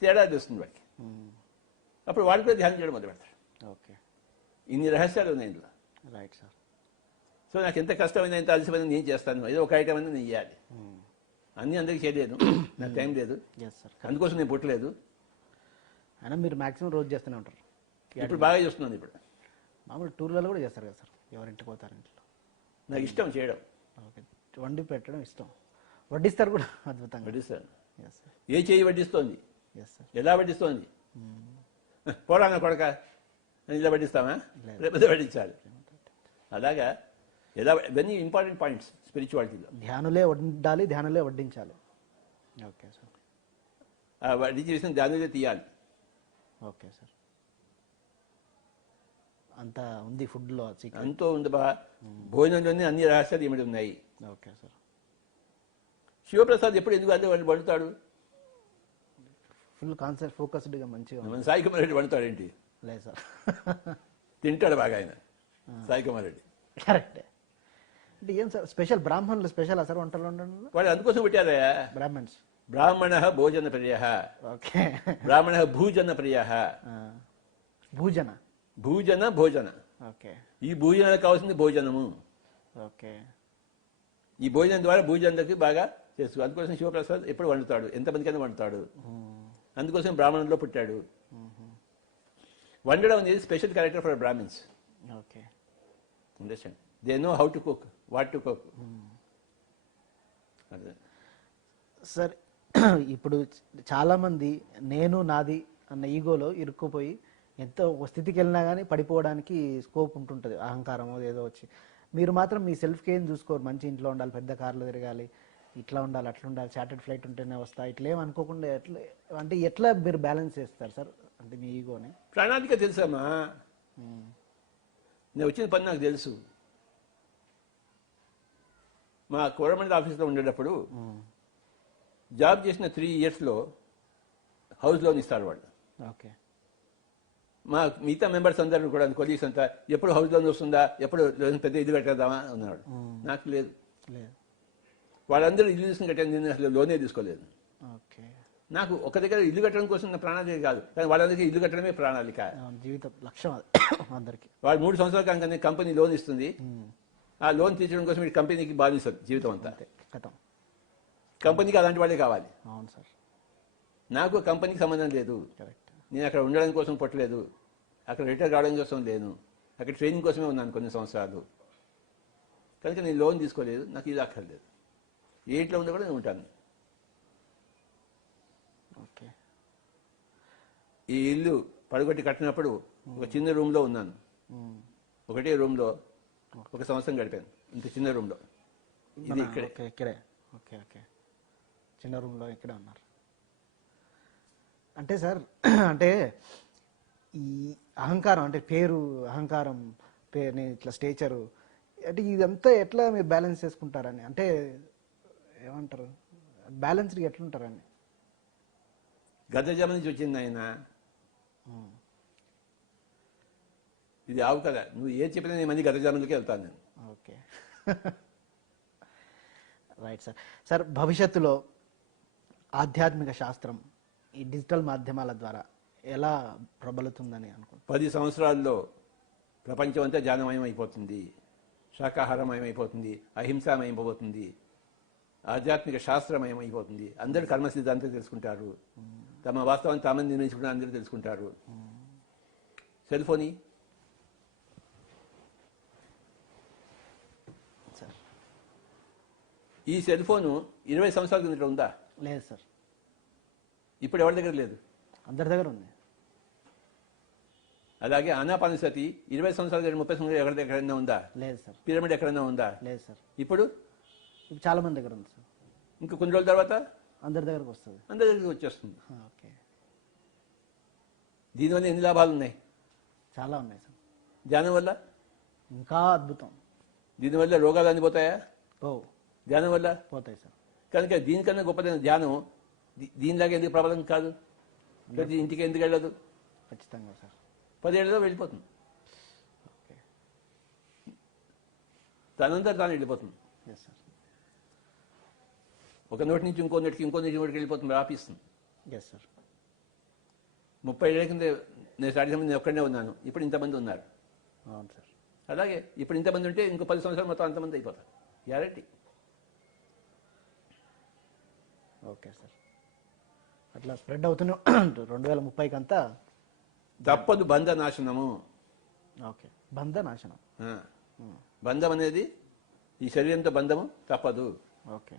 తేడా తెస్తుంది వాడికి. అప్పుడు వాడు కూడా ధ్యానం చేయడం మొదలు పెడతాడు. ఓకే. ఇన్ని రహస్యాలు ఉన్నాయి ఇందులో. Right sir. సో నాకు ఎంత కష్టమైనా, ఎంత అలసిపోయినా నేను చేస్తాను. ఏదో ఒక ఐటమ్ అనేది నేను ఇవ్వాలి. అన్నీ అందరికీ చేయలేదు, నాకు టైం లేదు. Yes sir. అందుకోసం నేను పుట్టలేదు. అయినా మీరు మాక్సిమం రోజు చేస్తూనే ఉంటారు. ఇప్పుడు బాగా చేస్తున్నాను. ఇప్పుడు మామూలు టూర్లలో కూడా చేస్తారు కదా సార్, ఎవరింటికి పోతారు ఇంట్లో. నాకు ఇష్టం చేయడం. ఓకే. వండి పెట్టడం ఇష్టం, వడ్డిస్తారు కూడా అద్భుతంగా. వడ్డిస్తాను. Yes sir. ఏ చేయి వడ్డిస్తోంది, ఎస్ సార్. ఎలా వడ్డిస్తోంది? పోరా నా కొడక అని ఇలా వడ్డిస్తామా? రేపు వడ్డించాలి. అలాగా ఎలా, ఇవన్నీ ఇంపార్టెంట్ పాయింట్స్ స్పిరిచువాలిటీలో. ధ్యానులే వండాలి, ధ్యానులే వడ్డించాలి. Okay sir. ఆ వడ్డించి వేసిన దానిలో తీయాలి. Okay sir. అంత ఉంది ఫుడ్లో సీక్రెట్. అంతో ఉంది బా. భోజనంలోనే అన్ని రహస్యాలు ఏమిటి ఉన్నాయి. Okay sir. శివప్రసాద్ ఎప్పుడు ఎందుకు అదే వాళ్ళు వండుతాడు? ఫుల్ కాన్సెప్ట్ ఫోకస్డ్గా మంచిగా మన సాయి కుమార్ రెడ్డి వండుతాడేంటి? లేదు సార్. తింటాడు బాగా ఆయన సాయి కుమార్ రెడ్డి. కరెక్టే. అంటే ఏం సార్ స్పెషల్, బ్రాహ్మణులు స్పెషల్ సార్ వంటలు వండడంలో? వాడు అందుకోసం పెట్టారా? బ్రాహ్మణ్స్. బ్రాహ్మణ భోజన ప్రియ, ఓకే. బ్రాహ్మణ భూజన ప్రియ. భూజన, భూజన భోజన. ఓకే. ఈ భోజనాలకు కావాల్సింది భోజనము. ఓకే. ఈ భోజనం ద్వారా భూజనులకి బాగా చేసుకో. అందుకోసం శివప్రసాద్ ఎప్పుడు వండుతాడు, ఎంతమందికైనా వండుతాడు. అందుకోసం బ్రాహ్మణంలో పుట్టాడు. వండడం అనేది special character for Brahmins. Okay. Understand? They know how to cook, what to cook. అదే సార్. ఇప్పుడు చాలామంది నేను నాది అన్న ఈగోలో ఇరుక్కుపోయి ఎంతో ఒక స్థితికి వెళ్ళినా కానీ పడిపోవడానికి స్కోప్ ఉంటుంటుంది, అహంకారం ఏదో వచ్చి. మీరు మాత్రం మీ సెల్ఫ్కి ఏం చూసుకోరు, మంచి ఇంట్లో ఉండాలి, పెద్ద కార్లో తిరగాలి, ఇట్లా ఉండాలి, అట్లా ఉండాలి, చార్టెడ్ ఫ్లైట్ ఉంటేనే వస్తా, ఇట్లా ఏం అనుకోకుండా ఎట్లా, అంటే ఎట్లా మీరు బ్యాలెన్స్ చేస్తారు సార్ అంటే మీ ఈగోని? ప్రణాళిక తెలుసమ్మా. నేను వచ్చిన పని నాకు తెలుసు. మా గవర్నమెంట్ ఆఫీస్లో ఉండేటప్పుడు జాబ్ చేసిన 3 yearsలో హౌస్ లోన్ ఇస్తారు వాళ్ళు. ఓకే. మా మిగతా మెంబర్స్ అందరూ కూడా, కొలీగ్స్ అంతా, ఎప్పుడు హౌస్ లోన్ వస్తుందా, ఎప్పుడు పెద్ద ఇల్లు కట్టేద్దామా అన్నాడు. నాకు లేదు. వాళ్ళందరూ ఇల్లు తీసుకుని కట్టాను, నేను అసలు లోనే తీసుకోలేదు. ఓకే. నాకు ఒక దగ్గర ఇల్లు కట్టడం కోసం నా ప్రణాళిక కాదు, కానీ వాళ్ళందరికీ ఇల్లు కట్టడమే ప్రణాళిక. జీవిత లక్ష్యం అందరికి. వాళ్ళు 3 సంవత్సరాల కాగానే కంపెనీ లోన్ ఇస్తుంది. ఆ లోన్ తీర్చడం కోసం వీడి కంపెనీకి బాధిస్తారు జీవితం అంతా. కంపెనీకి అలాంటి వాళ్ళే కావాలి. అవును సార్. నాకు కంపెనీకి సంబంధం లేదు. కరెక్ట్. నేను అక్కడ ఉండడం కోసం పుట్టలేదు, అక్కడ రిటైర్ కావడం కోసం లేను, అక్కడ ట్రైనింగ్ కోసమే ఉన్నాను కొన్ని సంవత్సరాలు. కనుక నేను లోన్ తీసుకోలేదు, నాకు ఇది అక్కర్లేదు. ఏ ఇంట్లో ఉందో కూడా నేను ఉంటాను. ఓకే. ఈ ఇల్లు పడగొట్టి కట్టినప్పుడు ఒక చిన్న రూమ్లో ఉన్నాను. ఒకటే రూమ్లో 1 సంవత్సరం గడిపాను, ఇంత చిన్న రూమ్లో. ఇది ఇక్కడే. ఓకే. ఓకే. చిన్న రూమ్లో ఇక్కడే ఉన్నారు. అంటే సార్, అంటే ఈ అహంకారం, అంటే పేరు, అహంకారం, నేను ఇట్లా స్టేచరు, అంటే ఇదంతా ఎట్లా మీరు బ్యాలెన్స్ చేసుకుంటారని, అంటే ఏమంటారు, బ్యాలెన్స్డ్గా ఎట్లుంటారని? గద్దజమ నుంచి వచ్చింది ఆయన. ఇది ఆవు కదా, నువ్వు ఏం చెప్పినా నేను మంది గద్దజాములకి వెళ్తాను నేను. ఓకే. Right sir. సార్, భవిష్యత్తులో ఆధ్యాత్మిక శాస్త్రం ఈ డిజిటల్ మాధ్యమాల ద్వారా ఎలా ప్రబలుతుందని అనుకుంటున్నారు? 10 సంవత్సరాల్లో ప్రపంచం అంతా జ్ఞానమయం అయిపోతుంది, శాకాహారమయం అయిపోతుంది, అహింసామయం అయిపోతుంది, ఆధ్యాత్మిక శాస్త్రమయం అయిపోతుంది. అందరూ కర్మ సిద్ధాంతం తెలుసుకుంటారు, తమ వాస్తవాన్ని తామని నిర్ణయించుకుంటే అందరూ తెలుసుకుంటారు. సెల్ ఫోన్ సార్, ఈ సెల్ ఫోను 20 సంవత్సరాల కిందట ఉందా? లేదు సార్. ఇప్పుడు ఎవరి దగ్గర లేదు, అందరి దగ్గర ఉంది. అలాగే ఆనాపానసతి 20 సంవత్సరాల దగ్గర, 30 సంవత్సరాలు ఎక్కడైనా ఉందా? లేదు సార్. పిరమిడ్ ఎక్కడైనా ఉందా? లేదు సార్. ఇప్పుడు చాలా మంది దగ్గర ఉంది సార్. ఇంకా కొన్ని రోజుల తర్వాత అందరి దగ్గరకు వస్తుంది, అందరి దగ్గరికి వచ్చేస్తుంది. ఓకే. దీనివల్ల ఎన్ని లాభాలు ఉన్నాయి? చాలా ఉన్నాయి సార్. ధ్యానం వల్ల ఇంకా అద్భుతం. దీనివల్ల రోగాలు అందిపోతాయా? ఓ ధ్యానం వల్ల పోతాయి సార్. కనుక దీనికన్నా గొప్పదైన ధ్యానం దీనిలాగా ఎందుకు ప్రబలం కాదు? ప్రతి ఇంటికి ఎందుకు వెళ్ళదు? ఖచ్చితంగా సార్. 10 ఏళ్ళలో వెళ్ళిపోతుంది, ఓకే. తనంతా తాను వెళ్ళిపోతుంది. Yes sir. ఒక నోటి నుంచి ఇంకో నోటికి నోటికి వెళ్ళిపోతుంది, ఆపిస్తుంది. Yes sir. 30 ఏళ్ళ కింద నేను స్టార్ట్ చేసిన నేను ఒక్కడనే ఉన్నాను, ఇప్పుడు ఇంతమంది ఉన్నారు. అవును సార్. అలాగే ఇప్పుడు ఇంతమంది ఉంటే ఇంకో 10 సంవత్సరాలు మొత్తం అంతమంది అయిపోతారు, గ్యారెంటీ. Okay sir. అట్లా స్ప్రెడ్ అవుతూనే 2030కి అంతా తప్పదు బంధ నాశనము. ఓకే. బంధ నాశనం. బంధం అనేది ఈ శరీరంతో బంధము తప్పదు. ఓకే.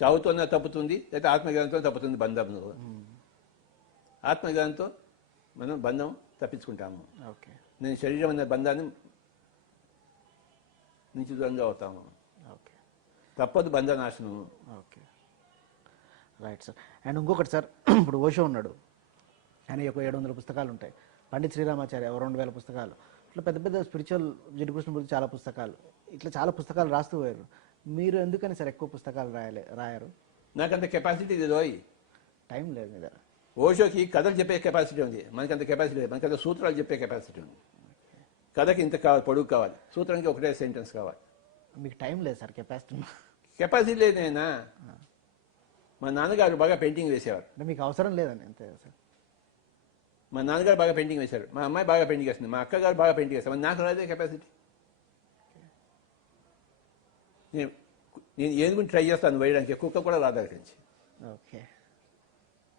చావుతోనే తప్పుతుంది, లేకపోతే ఆత్మజ్ఞానంతో తప్పుతుంది బంధం. ఆత్మజ్ఞానంతో మనం బంధం తప్పించుకుంటాము. ఓకే. నేను శరీరం అనే బంధాన్ని నుంచి దూరంగా అవుతాము. ఓకే. తప్పదు బంధ నాశనము. ఓకే. Right sir. అండ్ ఇంకొకటి సార్, ఇప్పుడు ఓషో ఉన్నాడు, ఆయన ఒక 700 పుస్తకాలు ఉంటాయి. పండిత్ శ్రీరామాచార్య 2000 పుస్తకాలు. ఇట్లా పెద్ద పెద్ద స్పిరిచువల్ జిడ్డుకృష్ణ గురించి చాలా పుస్తకాలు, ఇట్లా చాలా పుస్తకాలు రాస్తూ పోయారు. మీరు ఎందుకని సార్ ఎక్కువ పుస్తకాలు రాయరు? నాకంత కెపాసిటీ లేదు, టైం లేదు మీద. ఓషోకి కథలు చెప్పే కెపాసిటీ ఉంది, మనకంత కెపాసిటీ లేదు. మనకంత సూత్రాలు చెప్పే కెపాసిటీ ఉంది. కథకి ఇంత కావాలి, పొడుగు కావాలి, సూత్రానికి ఒకటే సెంటెన్స్ కావాలి. మీకు టైం లేదు సార్, కెపాసిటీ లేదు. నేనా మా నాన్నగారు బాగా పెయింటింగ్ వేసేవారు. అంటే మీకు అవసరం లేదండి, అంతే సార్. మా నాన్నగారు బాగా పెయింటింగ్ వేశారు, మా అమ్మాయి బాగా పెయింటింగ్ వేస్తుంది, మా అక్కగారు బాగా పెయింటింగ్ వేస్తారు. మరి నాకు రాదే కెపాసిటీ. నేను ఏది గురించి ట్రై చేస్తాను వేయడానికి, కుక్క కూడా రాదు అక్కడి నుంచి. ఓకే.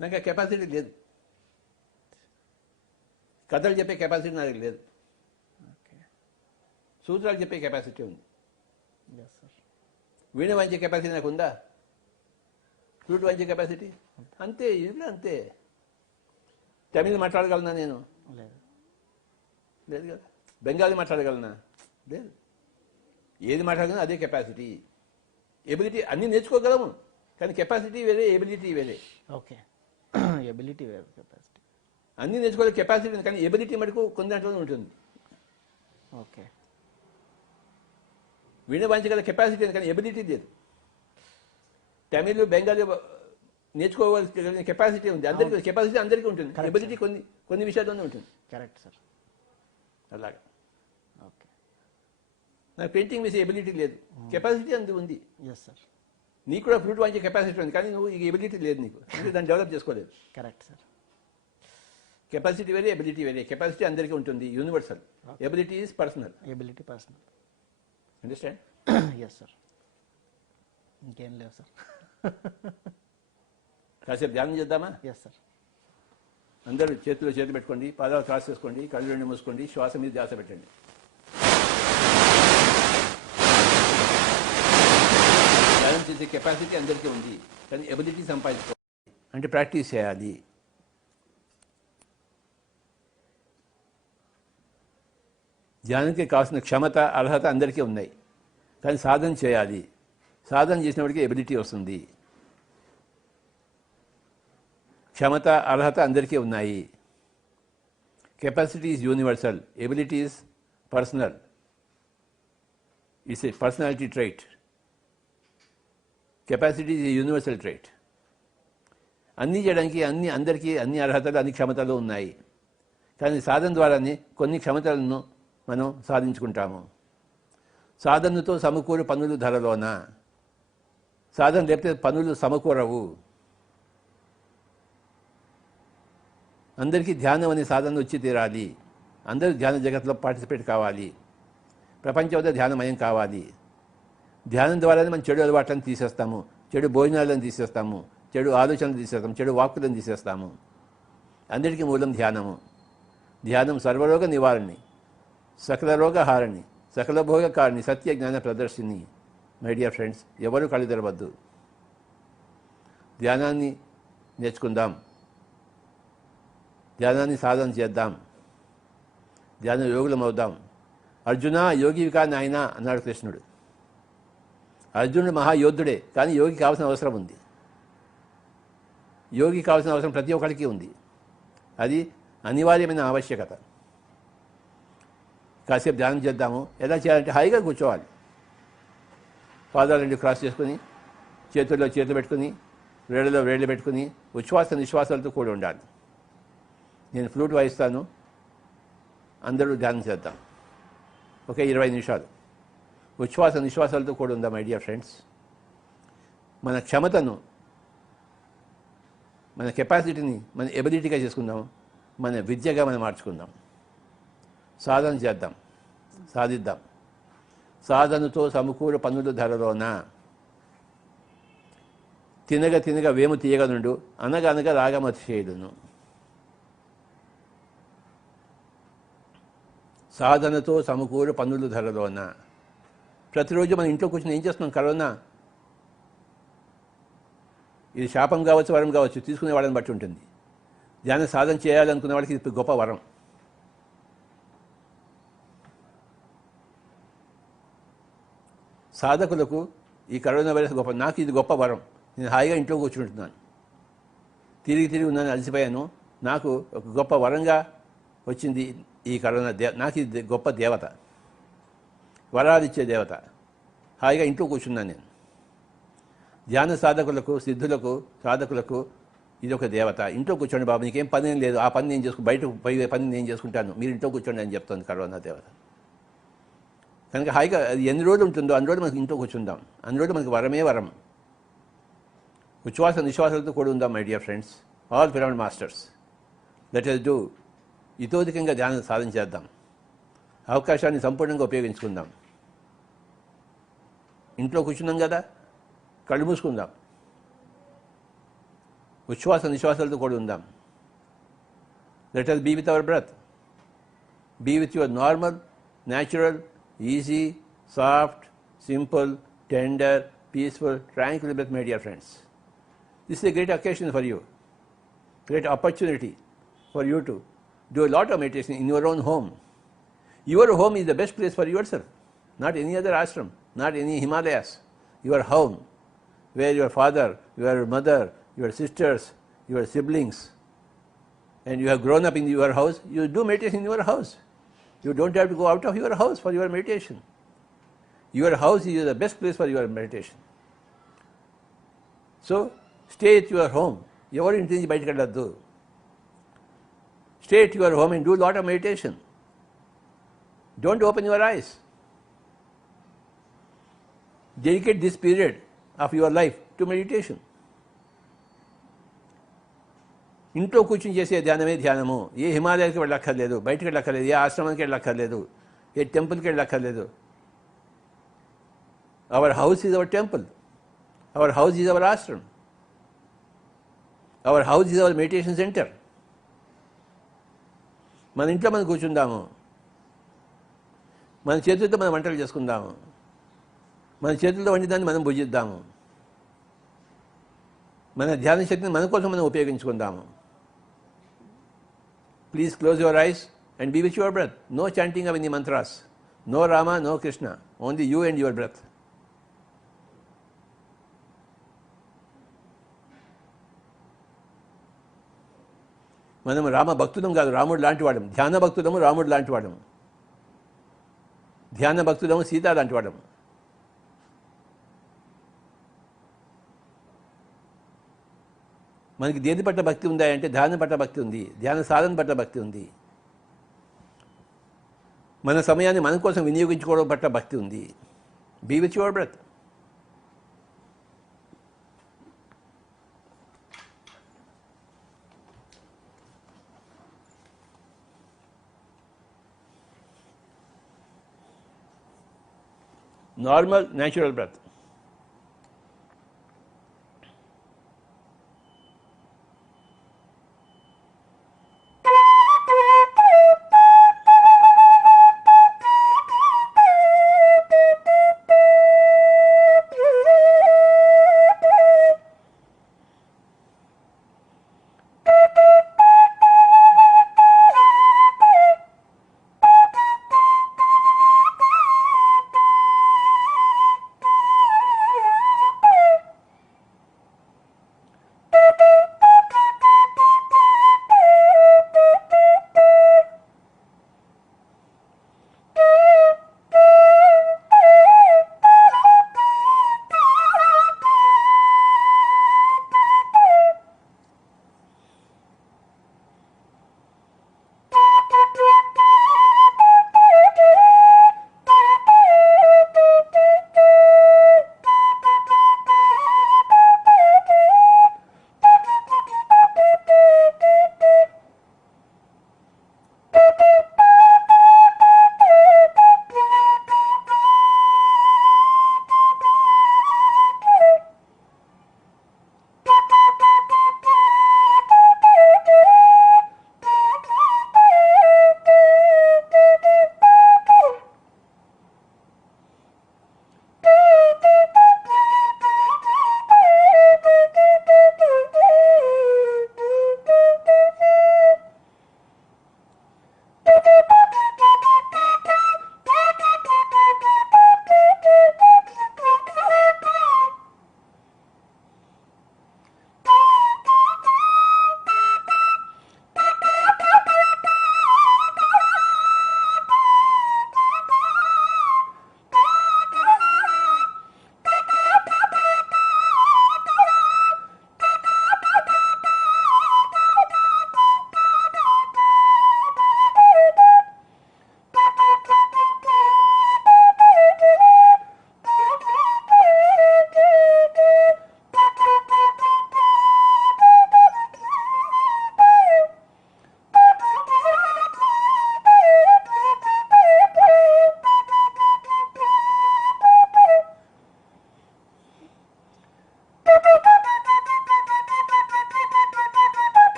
నాకు ఆ కెపాసిటీ లేదు, కథలు చెప్పే కెపాసిటీ నాకు లేదు. ఓకే. సూత్రాలు చెప్పే కెపాసిటీ ఉంది. Yes sir. వీణ వాయించే కెపాసిటీ నాకు ఉందా? ఫ్లూట్ వాయించే కెపాసిటీ అంతే, ఇది అంతే. తమిళ్ మాట్లాడగలనా నేను? లేదు. లేదు కదా. బెంగాలీ మాట్లాడగలనా? లేదు. ఏది మాట్లాడగలనా అదే కెపాసిటీ. ఎబిలిటీ అన్నీ నేర్చుకోగలము, కానీ కెపాసిటీ వేరే, ఎబిలిటీ వేరే. ఓకే. ఎబిలిటీ వేరే, కెపాసిటీ. అన్నీ నేర్చుకోవాలి కెపాసిటీ ఉంది, కానీ ఎబిలిటీ మటుకు కొన్ని దాంట్లోనే ఉంటుంది. ఓకే. వీణ వాయించగల కెపాసిటీ ఉంది, కానీ ఎబిలిటీ లేదు. తమిళ్ బెంగాలీ నేర్చుకోవాల్సిన కెపాసిటీ ఉంది, అందరికీ కెపాసిటీ అందరికీ ఉంటుంది. ఎబిలిటీ కొన్ని విషయాల్లోనే ఉంటుంది. Correct sir. అలాగా ఓకే. నాకు పెయింటింగ్ వేసే ఎబిలిటీ లేదు, కెపాసిటీ అందు ఉంది. Yes sir. నీకు కూడా ఫ్లూట్ వాయించే కెపాసిటీ ఉంది, కానీ నువ్వు ఈ ఎబిలిటీ లేదు నీకు, దాన్ని డెవలప్ చేసుకోలేదు. Correct sir. కెపాసిటీ వేరే, ఎబిలిటీ వేరే. కెపాసిటీ అందరికీ ఉంటుంది, universal. Ability is personal. Ability personal. Understand? Yes sir. ఇంకేం లేవు సార్. కాసేపు ధ్యానం చేద్దామా? Yes sir. అందరూ చేతిలో చేతి పెట్టుకోండి, పాదాలు క్రాస్ చేసుకోండి, కళ్ళు రెండు మూసుకోండి, శ్వాస మీద ధ్యాస పెట్టండి. ధ్యానం చేసే కెపాసిటీ అందరికీ ఉంది, కానీ ఎబిలిటీ సంపాదించుకోవాలి, అంటే ప్రాక్టీస్ చేయాలి. ధ్యానానికి కావాల్సిన క్షమత, అర్హత అందరికీ ఉన్నాయి, కానీ సాధన చేయాలి. సాధన చేసినప్పటికీ ఎబిలిటీ వస్తుంది. క్షమత, అర్హత అందరికీ ఉన్నాయి. Capacity is universal, ability is personal. It's a personality trait. Capacity is a universal trait. అన్నీ చేయడానికి అందరికీ అన్ని అర్హతలు, అన్ని క్షమతలు ఉన్నాయి, కానీ సాధన ద్వారానే కొన్ని క్షమతలను మనం సాధించుకుంటాము. సాధనతో సమకూరు పనులు ధరలోన. సాధన లేకపోతే పనులు సమకూరవు. అందరికీ ధ్యానం అనే సాధన వచ్చి తీరాలి. అందరూ ధ్యాన జగత్తులో పార్టిసిపేట్ కావాలి. ప్రపంచంతో ధ్యానమయం కావాలి. ధ్యానం ద్వారానే మనం చెడు అలవాట్లను తీసేస్తాము, చెడు భోజనాలను తీసేస్తాము, చెడు ఆలోచనలు తీసేస్తాము, చెడు వాక్కులను తీసేస్తాము. అందరికీ మూలం ధ్యానము. ధ్యానం సర్వరోగ నివారణి, సకల రోగహారిణి, సకల భోగకారిణి, సత్య జ్ఞాన ప్రదర్శిని. మై డియర్ ఫ్రెండ్స్, ఎవరు కళ్ళు తెరవద్దు. ధ్యానాన్ని నేర్చుకుందాం, ధ్యానాన్ని సాధన చేద్దాం, ధ్యాన యోగులం అవుదాం. అర్జున యోగివికా నాయన అన్నాడు కృష్ణుడు. అర్జునుడు మహాయోధుడే, కానీ యోగికి కావాల్సిన అవసరం ఉంది. యోగికి కావాల్సిన అవసరం ప్రతి ఒక్కరికి ఉంది. అది అనివార్యమైన ఆవశ్యకత. కాసేపు ధ్యానం చేద్దాము. ఎలా చేయాలంటే హాయిగా కూర్చోవాలి. పాదాలు రెండు క్రాస్ చేసుకుని, చేతుల్లో చేతులు పెట్టుకుని, వేళ్ళలో వేళ్ళు పెట్టుకుని, ఉచ్ఛ్వాస నిశ్వాసాలతో కూడి ఉండాలి. నేను ఫ్లూట్ వాయిస్తాను, అందరూ ధ్యానం చేద్దాం. ఒక 20 నిమిషాలు ఉచ్ఛ్వాస నిశ్వాసాలతో కూడి ఉందాం. మై డియర్ ఫ్రెండ్స్, మన క్షమతను, మన కెపాసిటీని మన ఎబిలిటీగా చేసుకుందాం. మన విద్యగా మనం మార్చుకుందాం. సాధన చేద్దాం, సాధిద్దాం. సాధనతో సమకూర పనులు ధరలోన తినగ తినగ వేము తీయగనుండు, అనగా అనగా రాగమతిశేయుడును. సాధనతో సమకూర పనులు ధరలోన. ప్రతిరోజు మన ఇంట్లో కూర్చొని ఏం చేస్తున్నాం? కరోనా ఇది శాపం కావచ్చు, వరం కావచ్చు, తీసుకునే వాళ్ళని బట్టి ఉంటుంది. ధ్యాన సాధన చేయాలనుకునే వాళ్ళకి ఇది గొప్ప వరం. సాధకులకు ఈ కరోనా వైరస్ గొప్ప. నాకు ఇది గొప్ప వరం. నేను హాయిగా ఇంట్లో కూర్చుంటున్నాను, తిరిగి ఉన్నాను, అలసిపోయాను. నాకు ఒక గొప్ప వరంగా వచ్చింది ఈ కరోనా. నాకు ఇది గొప్ప దేవత, వరాలు ఇచ్చే దేవత. హాయిగా ఇంట్లో కూర్చున్నాను నేను. ధ్యాన సాధకులకు, సిద్ధులకు, సాధకులకు ఇది ఒక దేవత. ఇంట్లో కూర్చోండి బాబు, నీకేం పని ఏం లేదు, ఆ పని నేను బయట పోయే పని నేను చేసుకుంటాను, మీరు ఇంట్లో కూర్చోండి అని చెప్తుంది కరోనా దేవత. కనుక హాయిగా అది ఎన్ని రోజులు ఉంటుందో అన్ని రోజులు మనకి ఇంట్లో కూర్చుందాం. అన్ని రోజులు మనకి వరమే వరం. ఉచ్ఛ్వాస నిశ్వాసాలతో కూడి ఉందాం. My dear friends, all pyramid masters, let us do. ఇతోధికంగా ధ్యానం సాధన చేద్దాం. అవకాశాన్ని సంపూర్ణంగా ఉపయోగించుకుందాం. ఇంట్లో కూర్చున్నాం కదా, కళ్ళు మూసుకుందాం. ఉచ్ఛ్వాస నిశ్వాసాలతో కూడి ఉందాం. Let us be with our breath. Be with your normal, natural, easy, soft, simple, tender, peaceful, tranquil breath, my dear friends. This is a great occasion for you, great opportunity for you to do a lot of meditation in your own home. Your home is the best place for yourself, not any other ashram, not any Himalayas. Your home, where your father, your mother, your sisters, your siblings, and you have grown up in your house, you do meditation in your house. You don't have to go out of your house for your meditation. Your house is the best place for your meditation. So, stay at your home. ఎవరు ఇంటి నుంచి బయటకు వెళ్ళొద్దు. Stay at your home and do a lot of meditation. Don't open your eyes. Dedicate this period of your life to meditation. ఇంట్లో కూర్చుని చేసే ధ్యానమే ధ్యానము. ఏ హిమాలయానికి వెళ్ళక్కర్లేదు, బయటకు వెళ్ళక్కర్లేదు, ఏ ఆశ్రమానికి వెళ్ళక్కర్లేదు, ఏ టెంపుల్కి వెళ్ళక్కర్లేదు. Our house is our temple, our house is our Ashram, our house is our meditation centre. మన ఇంట్లో మనం కూర్చుందాము, మన చేతులతో మనం వంటలు చేసుకుందాము, మన చేతులతో వండిదాన్ని మనం భుజిద్దాము, మన ధ్యాన శక్తిని మన కోసం మనం ఉపయోగించుకుందాము. Please close your eyes and be with your breath. No chanting of any mantras, no Rama, no Krishna, only you and your breath. మనం రామ భక్తులం కాదు, రాముడు లాంటి వాడము. ధ్యాన భక్తులము, రాముడు లాంటి వాడము. ధ్యాన భక్తులము, సీత లాంటి వాడము. మనకి దేని పట్ల భక్తి ఉందా అంటే ధ్యానం పట్ల భక్తి ఉంది, ధ్యాన సాధన పట్ల భక్తి ఉంది. మన సమయాన్ని మన కోసం వినియోగించుకోవడం పట్ల భక్తి ఉంది. Be with your breath. Normal, natural breath.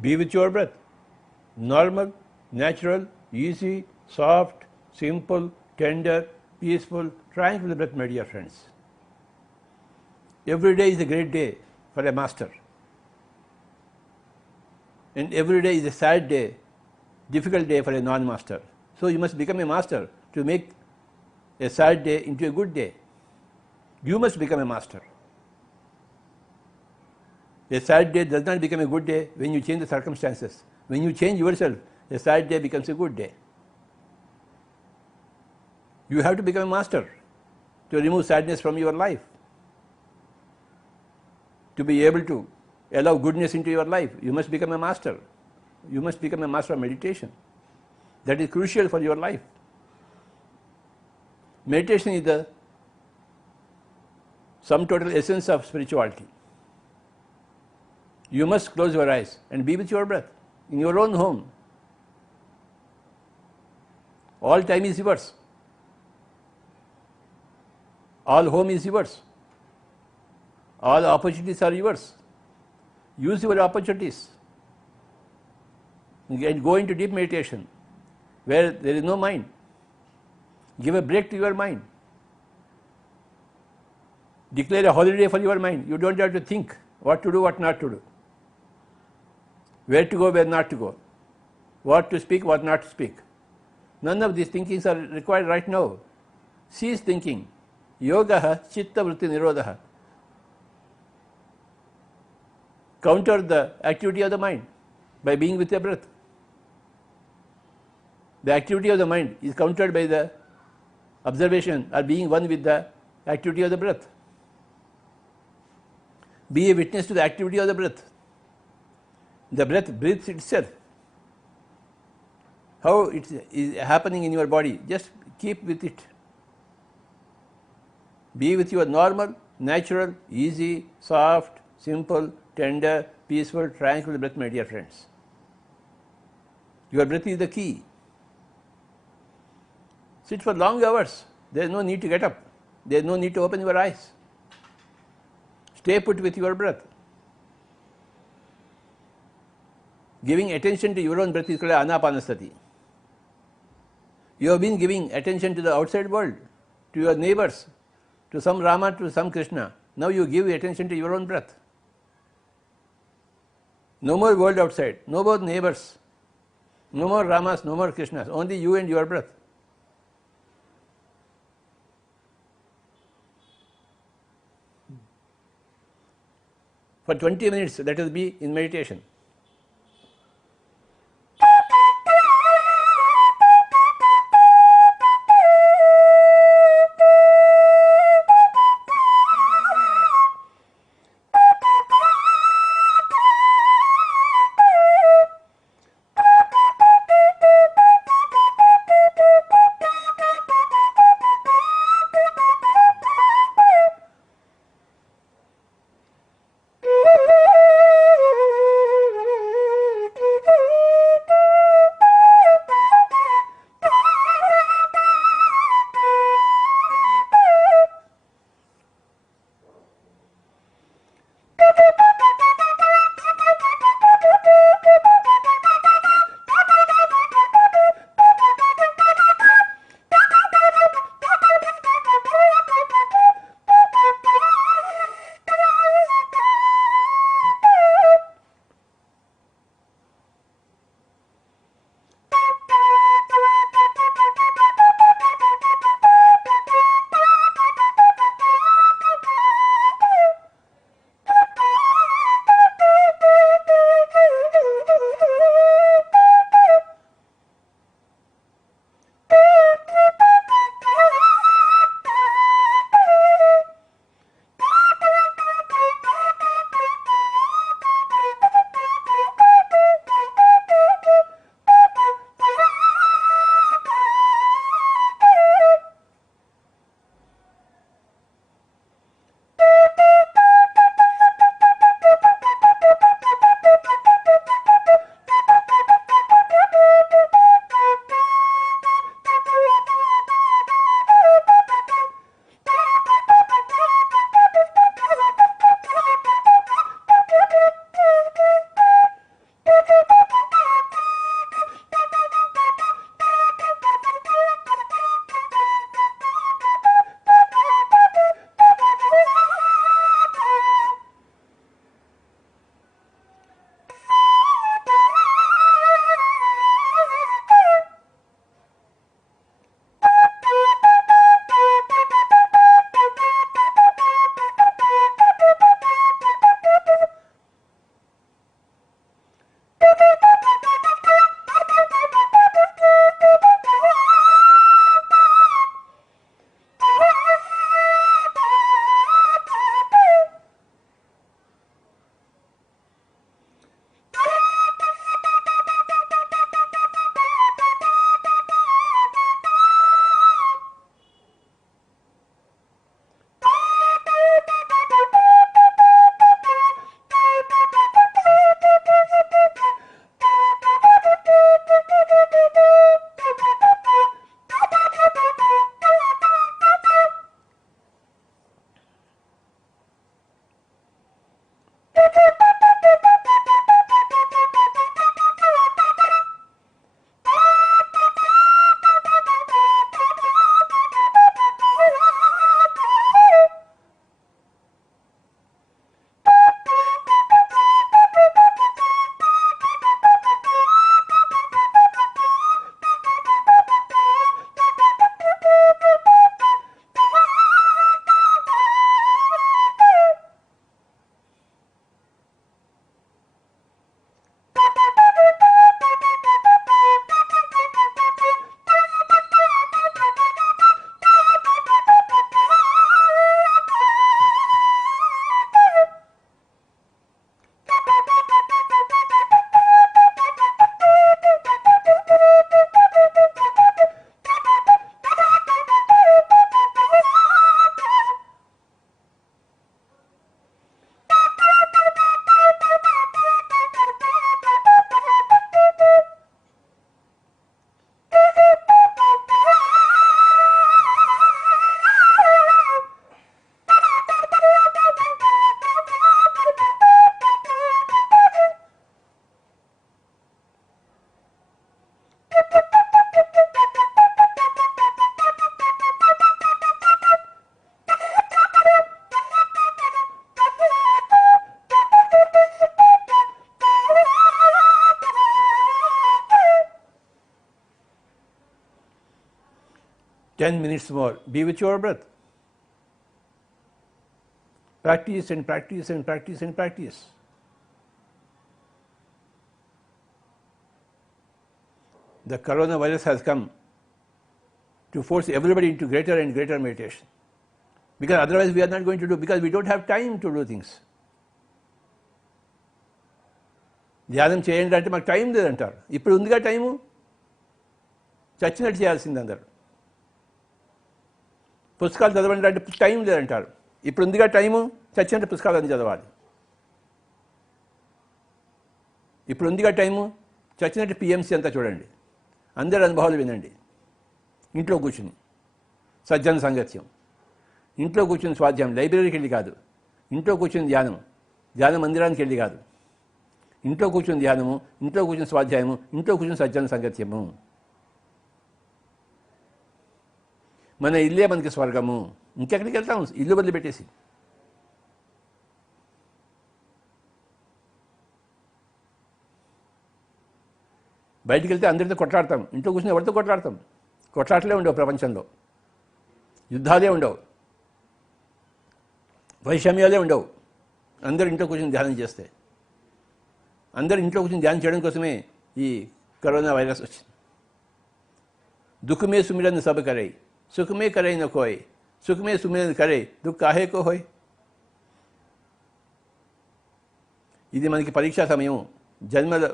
Be with your breath. Normal, natural, easy, soft, simple, tender, peaceful, tranquil breath, my dear friends. Every day is a great day for a master. And every day is a sad day, difficult day for a non-master. So you must become a master to make a sad day into a good day. You must become a master. A sad day does not become a good day when you change the circumstances. When you change yourself, a sad day becomes a good day. You have to become a master to remove sadness from your life, to be able to allow goodness into your life. You must become a master. You must become a master of meditation. That is crucial for your life. Meditation is the sum total essence of spirituality. You must close your eyes and be with your breath in your own home. All time is yours. All home is yours. All opportunities are yours. Use your opportunities and go into deep meditation where there is no mind. Give a break to your mind. Declare a holiday for your mind. You don't have to think what to do, what not to do, where to go, where not to go, what to speak, what not to speak. None of these thinkings are required right now. Cease thinking. Yoga chitta vritti nirodha. Counter the activity of the mind by being with the breath. The activity of the mind is countered by the observation or being one with the activity of the breath. Be a witness to the activity of the breath. The breath breathes itself. How it is happening in your body, just keep with it. Be with your normal, natural, easy, soft, simple, tender, peaceful, tranquil breath, my dear friends. Your breath is the key. Sit for long hours. There is no need to get up. There is no need to open your eyes. Stay put with your breath. Giving attention to your own breath is called anapanasati. You have been giving attention to the outside world, to your neighbors, to some Rama, to some Krishna. Now you give attention to your own breath. No more world outside, no more neighbors, no more Ramas, no more Krishnas, only you and your breath. For 20 minutes, let us be in meditation. 10 minutes more. Be with your breath. Practice and practice and practice and practice. The coronavirus has come to force everybody into greater and greater meditation. Because otherwise we are not going to do, because we don't have time to do things. ధ్యానం చేయండి అంటే మాకు time లేదంటారు. ఇప్పుడు ఉందిగా time, చచ్చినట్టు చేయాల్సింది అందరు. పుస్తకాలు చదవండి అంటే టైం లేదంటారు. ఇప్పుడు ఉందిగా టైము, చచ్చినట్టు పుస్తకాలు చదవాలి. ఇప్పుడు ఉందిగా టైము, చచ్చినట్టు పిఎంసీ అంతా చూడండి, అందరి అనుభవాలు వినండి. ఇంట్లో కూర్చుని సజ్జన సాంగత్యం, ఇంట్లో కూర్చుని స్వాధ్యాయం, లైబ్రరీకి వెళ్ళి కాదు, ఇంట్లో కూర్చుని ధ్యానం, ధ్యాన మందిరానికి వెళ్ళి కాదు, ఇంట్లో కూర్చుని ధ్యానము, ఇంట్లో కూర్చుని స్వాధ్యాయము, ఇంట్లో కూర్చుని సజ్జన సాంగత్యము. మన ఇల్లే మనకి స్వర్గము. ఇంకెక్కడికి వెళ్తాము ఇల్లు వదిలిపెట్టేసి? బయటికి వెళ్తే అందరితో కొట్లాడతాం, ఇంట్లో కూర్చుని ఎవరితో కొట్లాడతాం? కొట్లాటలే ఉండవు ప్రపంచంలో, యుద్ధాలే ఉండవు, వైషమ్యాలే ఉండవు. అందరూ ఇంట్లో కూర్చొని ధ్యానం చేస్తే, అందరూ ఇంట్లో కూర్చొని ధ్యానం చేయడం కోసమే ఈ కరోనా వైరస్ వచ్చింది. దుఃఖమే సుమిరన్ సబ్ కరై, సుఖమే కరై న కోయ్, సుఖమే సుమిరన్ కరై, దుఃఖ కాహే కో హోయ్. ఇది మనకి పరీక్షా సమయం. జన్మల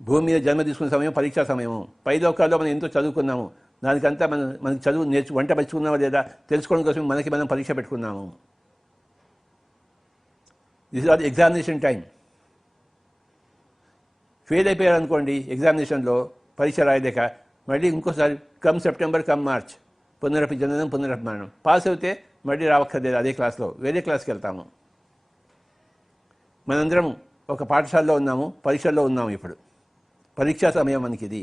భూమి మీద జన్మ తీసుకునే సమయం పరీక్షా సమయము. పై లోకాల్లో మనం ఎంతో చదువుకున్నాము, దానికంతా మనకి చదువు వంట పరుచుకున్నామా లేదా తెలుసుకోవడం కోసం మనకి మనం పరీక్ష పెట్టుకున్నాము. This are the examination time. Fail అయిపోయారనుకోండి ఎగ్జామినేషన్లో, పరీక్ష రాయలేక, మళ్ళీ ఇంకోసారి కమ్ సెప్టెంబర్ కమ్ మార్చ్, పునరపి జననం పునరపి మరణం. పాస్ అవుతే మళ్ళీ రావక్కర్లేదు, అదే క్లాస్లో వేరే క్లాస్కి వెళ్తాము. మనందరం ఒక పాఠశాలలో ఉన్నాము, పరీక్షల్లో ఉన్నాము. ఇప్పుడు పరీక్షా సమయం మనకి ఇది.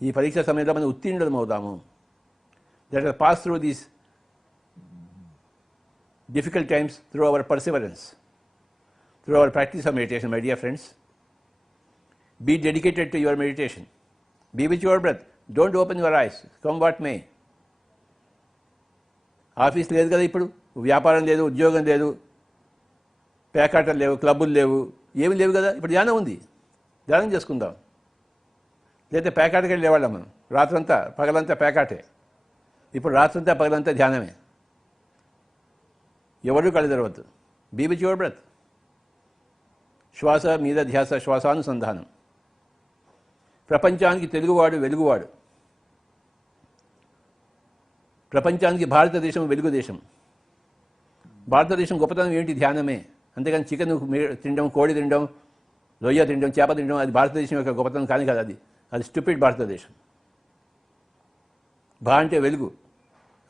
ఈ పరీక్షా సమయంలో మనం ఉత్తీర్ణులం అవుదాము. Let us pass through these difficult times through our perseverance, through our practice of meditation, my dear friends. Be dedicated to your meditation. Be with your breath. Don't open your eyes, come what may. Office లేదు కదా ఇప్పుడు, వ్యాపారం లేదు, ఉద్యోగం లేదు, పేకాటలు లేవు, క్లబ్బులు లేవు, ఏమి లేవు కదా. ఇప్పుడు ధ్యానం ఉంది, ధ్యానం చేసుకుందాం. లేదా పేకాటకి వెళ్ళేవాళ్ళం మనం, రాత్రంతా పగలంతా పేకాటే. ఇప్పుడు రాత్రంతా పగలంతా ధ్యానమే. ఎవరు కళ్ళు తెరవద్దు. Be with your breath. శ్వాస మీద ధ్యాస, శ్వాసానుసంధానం. ప్రపంచానికి తెలుగువాడు వెలుగువాడు. ప్రపంచానికి భారతదేశం వెలుగు దేశం. భారతదేశం గొప్పతనం ఏంటి? ధ్యానమే. అంతేగాని చికెన్ తినడం, కోడి తినడం, రొయ్య తినడం, చేప తినడం అది భారతదేశం యొక్క గొప్పతనం కానీ కదా. అది స్టూపిడ్ భారతదేశం. భా అంటే వెలుగు.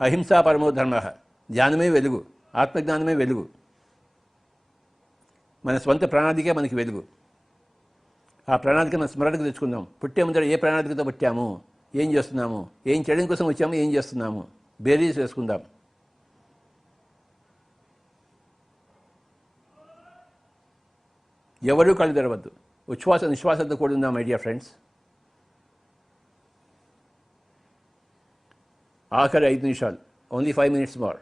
అహింసా పరమో ధర్మ. ధ్యానమే వెలుగు, ఆత్మజ్ఞానమే వెలుగు. మన స్వంత ప్రణాళికే మనకి వెలుగు. ఆ ప్రణాళిక మన స్మరణకు తెచ్చుకుందాం. పుట్టే ముందర ఏ ప్రణాళికతో పుట్టాము, ఏం చేస్తున్నాము, ఏం చేయడం కోసం వచ్చాము, ఏం చేస్తున్నాము, బేరీస్ వేసుకుందాం. ఎవరూ కళ్ళు తెరవద్దు. ఉచ్ఛ్వాస నిశ్వాసంతో కూడా ఉందాం మై డియర్ ఫ్రెండ్స్. ఆఖరి 5 నిమిషాలు, ఓన్లీ 5 minutes more.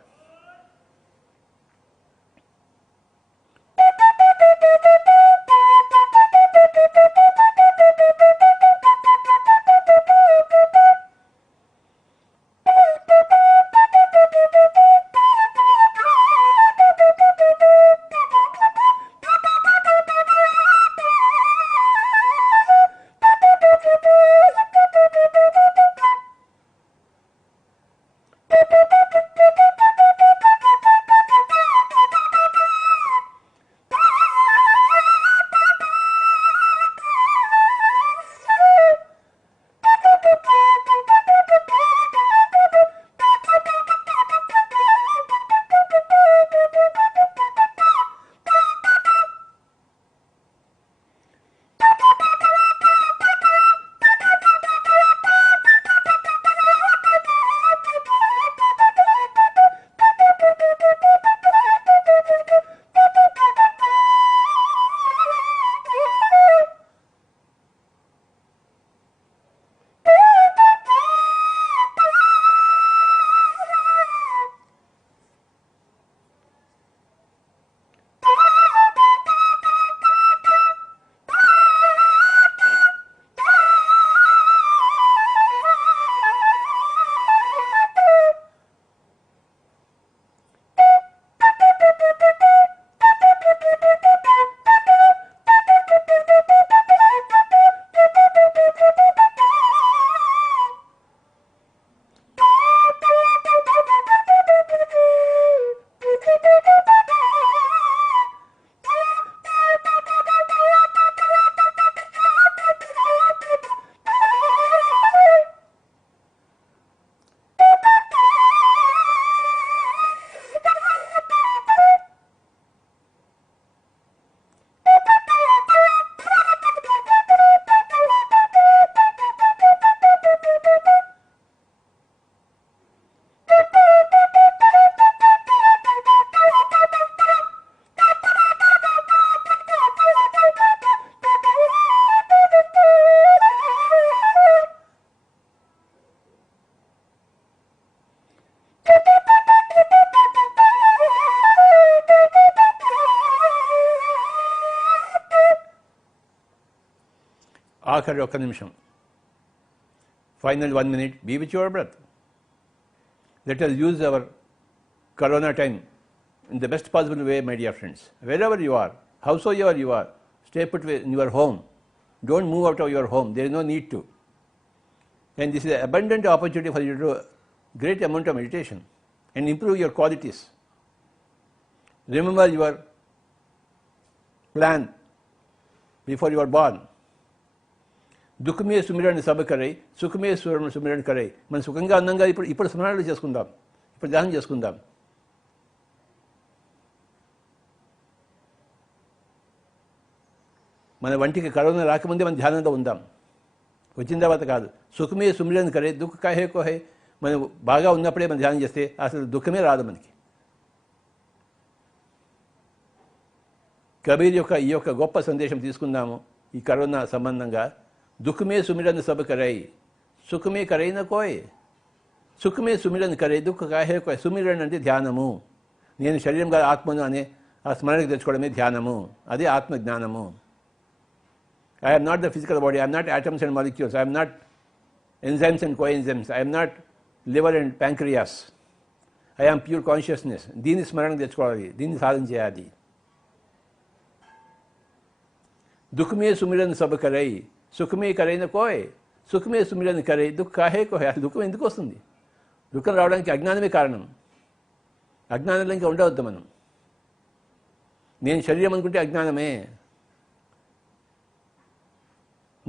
ఆఖరి ఒక్క నిమిషం, final 1 minute, be with your breath. Let us use our corona time in the best possible way, my dear friends. Wherever you are, howsoever you are, stay put in your home. Don't move out of your home. There is no need to. And this is an abundant opportunity for you to do great amount of meditation and improve your qualities. Remember your plan before you are born. దుఃఖ మే సుమిరణ సభ కరై, సుఖమే సుమిరణ కరై. మనం సుఖంగా అందంగా ఇప్పుడు స్మరణలు చేసుకుందాం, ఇప్పుడు ధ్యానం చేసుకుందాం. మన వంటికి కరోనా రాకముందే మనం ధ్యానంలో ఉందాం, వచ్చిన తర్వాత కాదు. సుఖమే సుమిరణ కరే, దుఃఖ కాహే కోహే. మనం బాగా ఉన్నప్పుడే మనం ధ్యానం చేస్తే అసలు దుఃఖమే రాదు మనకి. కబీర్ యొక్క ఈ యొక్క గొప్ప సందేశం తీసుకుందాము ఈ కరోనా సంబంధంగా. దుఃఖమే సుమిరన్ సబ్ కరై, సుఖమే కరైన కోయ్. సుఖమే సుమిరన్ కరై, దుఃఖ కాహే కోయ్. సుమిరన్ అంటే ధ్యానము. నేను శరీరంగా ఆత్మను అనే ఆ స్మరణకు తెచ్చుకోవడమే ధ్యానము. అదే ఆత్మజ్ఞానము. I am not the physical body. I am not atoms and molecules. I am not enzymes and coenzymes. I am not liver and pancreas. I am pure consciousness. దీన్ని స్మరణకు తెచ్చుకోవాలి, దీన్ని సాధన చేయాలి. దుఃఖమే సుమిరన్ సబ్ కరై, సుఖమే కరైన కోయ్. సుఖమే సుమిరన్ కరై, దుఃఖ కాహే కోయ్. అసలు దుఃఖం ఎందుకు వస్తుంది? దుఃఖం రావడానికి అజ్ఞానమే కారణం. అజ్ఞానంలో ఇంకా ఉండవద్దు మనం. నేను శరీరం అనుకుంటే అజ్ఞానమే.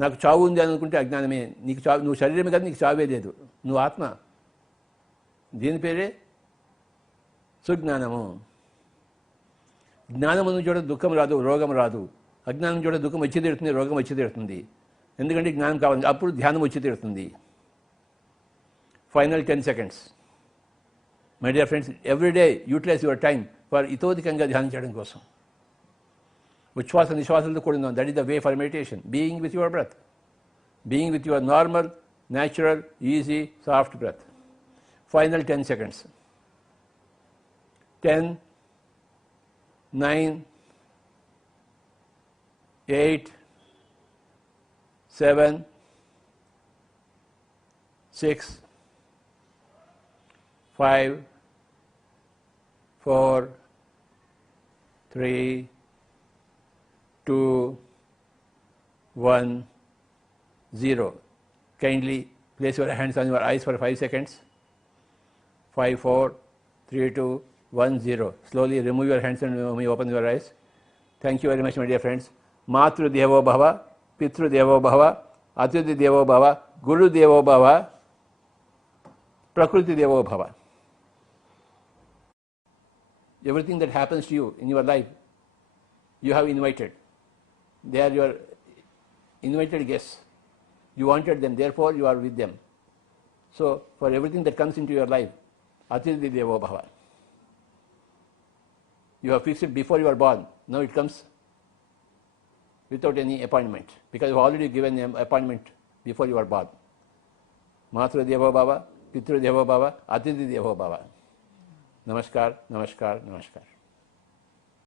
నాకు చావు ఉంది అని అనుకుంటే అజ్ఞానమే. నీకు చావు, నువ్వు శరీరమే కదా, నీకు చావే లేదు. నువ్వు ఆత్మ. దీని పేరే సుజ్ఞానము. జ్ఞానం ఉన్న చోట దుఃఖం రాదు, రోగం రాదు. అజ్ఞానం చోట దుఃఖం వచ్చి తీరుతుంది, రోగం వచ్చి తీరుతుంది. ఎందుకంటే జ్ఞానం కావాలి, అప్పుడు ధ్యానం వచ్చి తీరుతుంది. Final 10 seconds. My dear friends, every day utilize your time for ఇతోధికంగా ధ్యానం చేయడం కోసం. ఉచ్ఛ్వాస నిశ్వాసాలతో కూడిన that is the way for meditation. Being with your breath, being with your normal, natural, easy, soft breath. Final 10 seconds. 10, 9, 8, 7, 6, 5, 4, 3, 2, 1, 0. Kindly place your hands on your eyes for 5 seconds. 5, 4, 3, 2, 1, 0. Slowly remove your hands and open your eyes. Thank you very much, my dear friends. Matru Devo Bhava, Pitru Devo Bhava, Atiti Devo Bhava, Guru Devo Bhava, Prakriti Devo Bhava. Everything that happens to you in your life, you have invited. They are your invited guests. You wanted them, therefore you are with them. So, for everything that comes into your life, Atiti Devo Bhava. You have fixed it before you are born. Now it comes without any appointment, because you have already given an appointment before you are born. Matra Devo Bhava, Pitru Devo Bhava, Atiti Devo Bhava. Namaskar, namaskar, namaskar.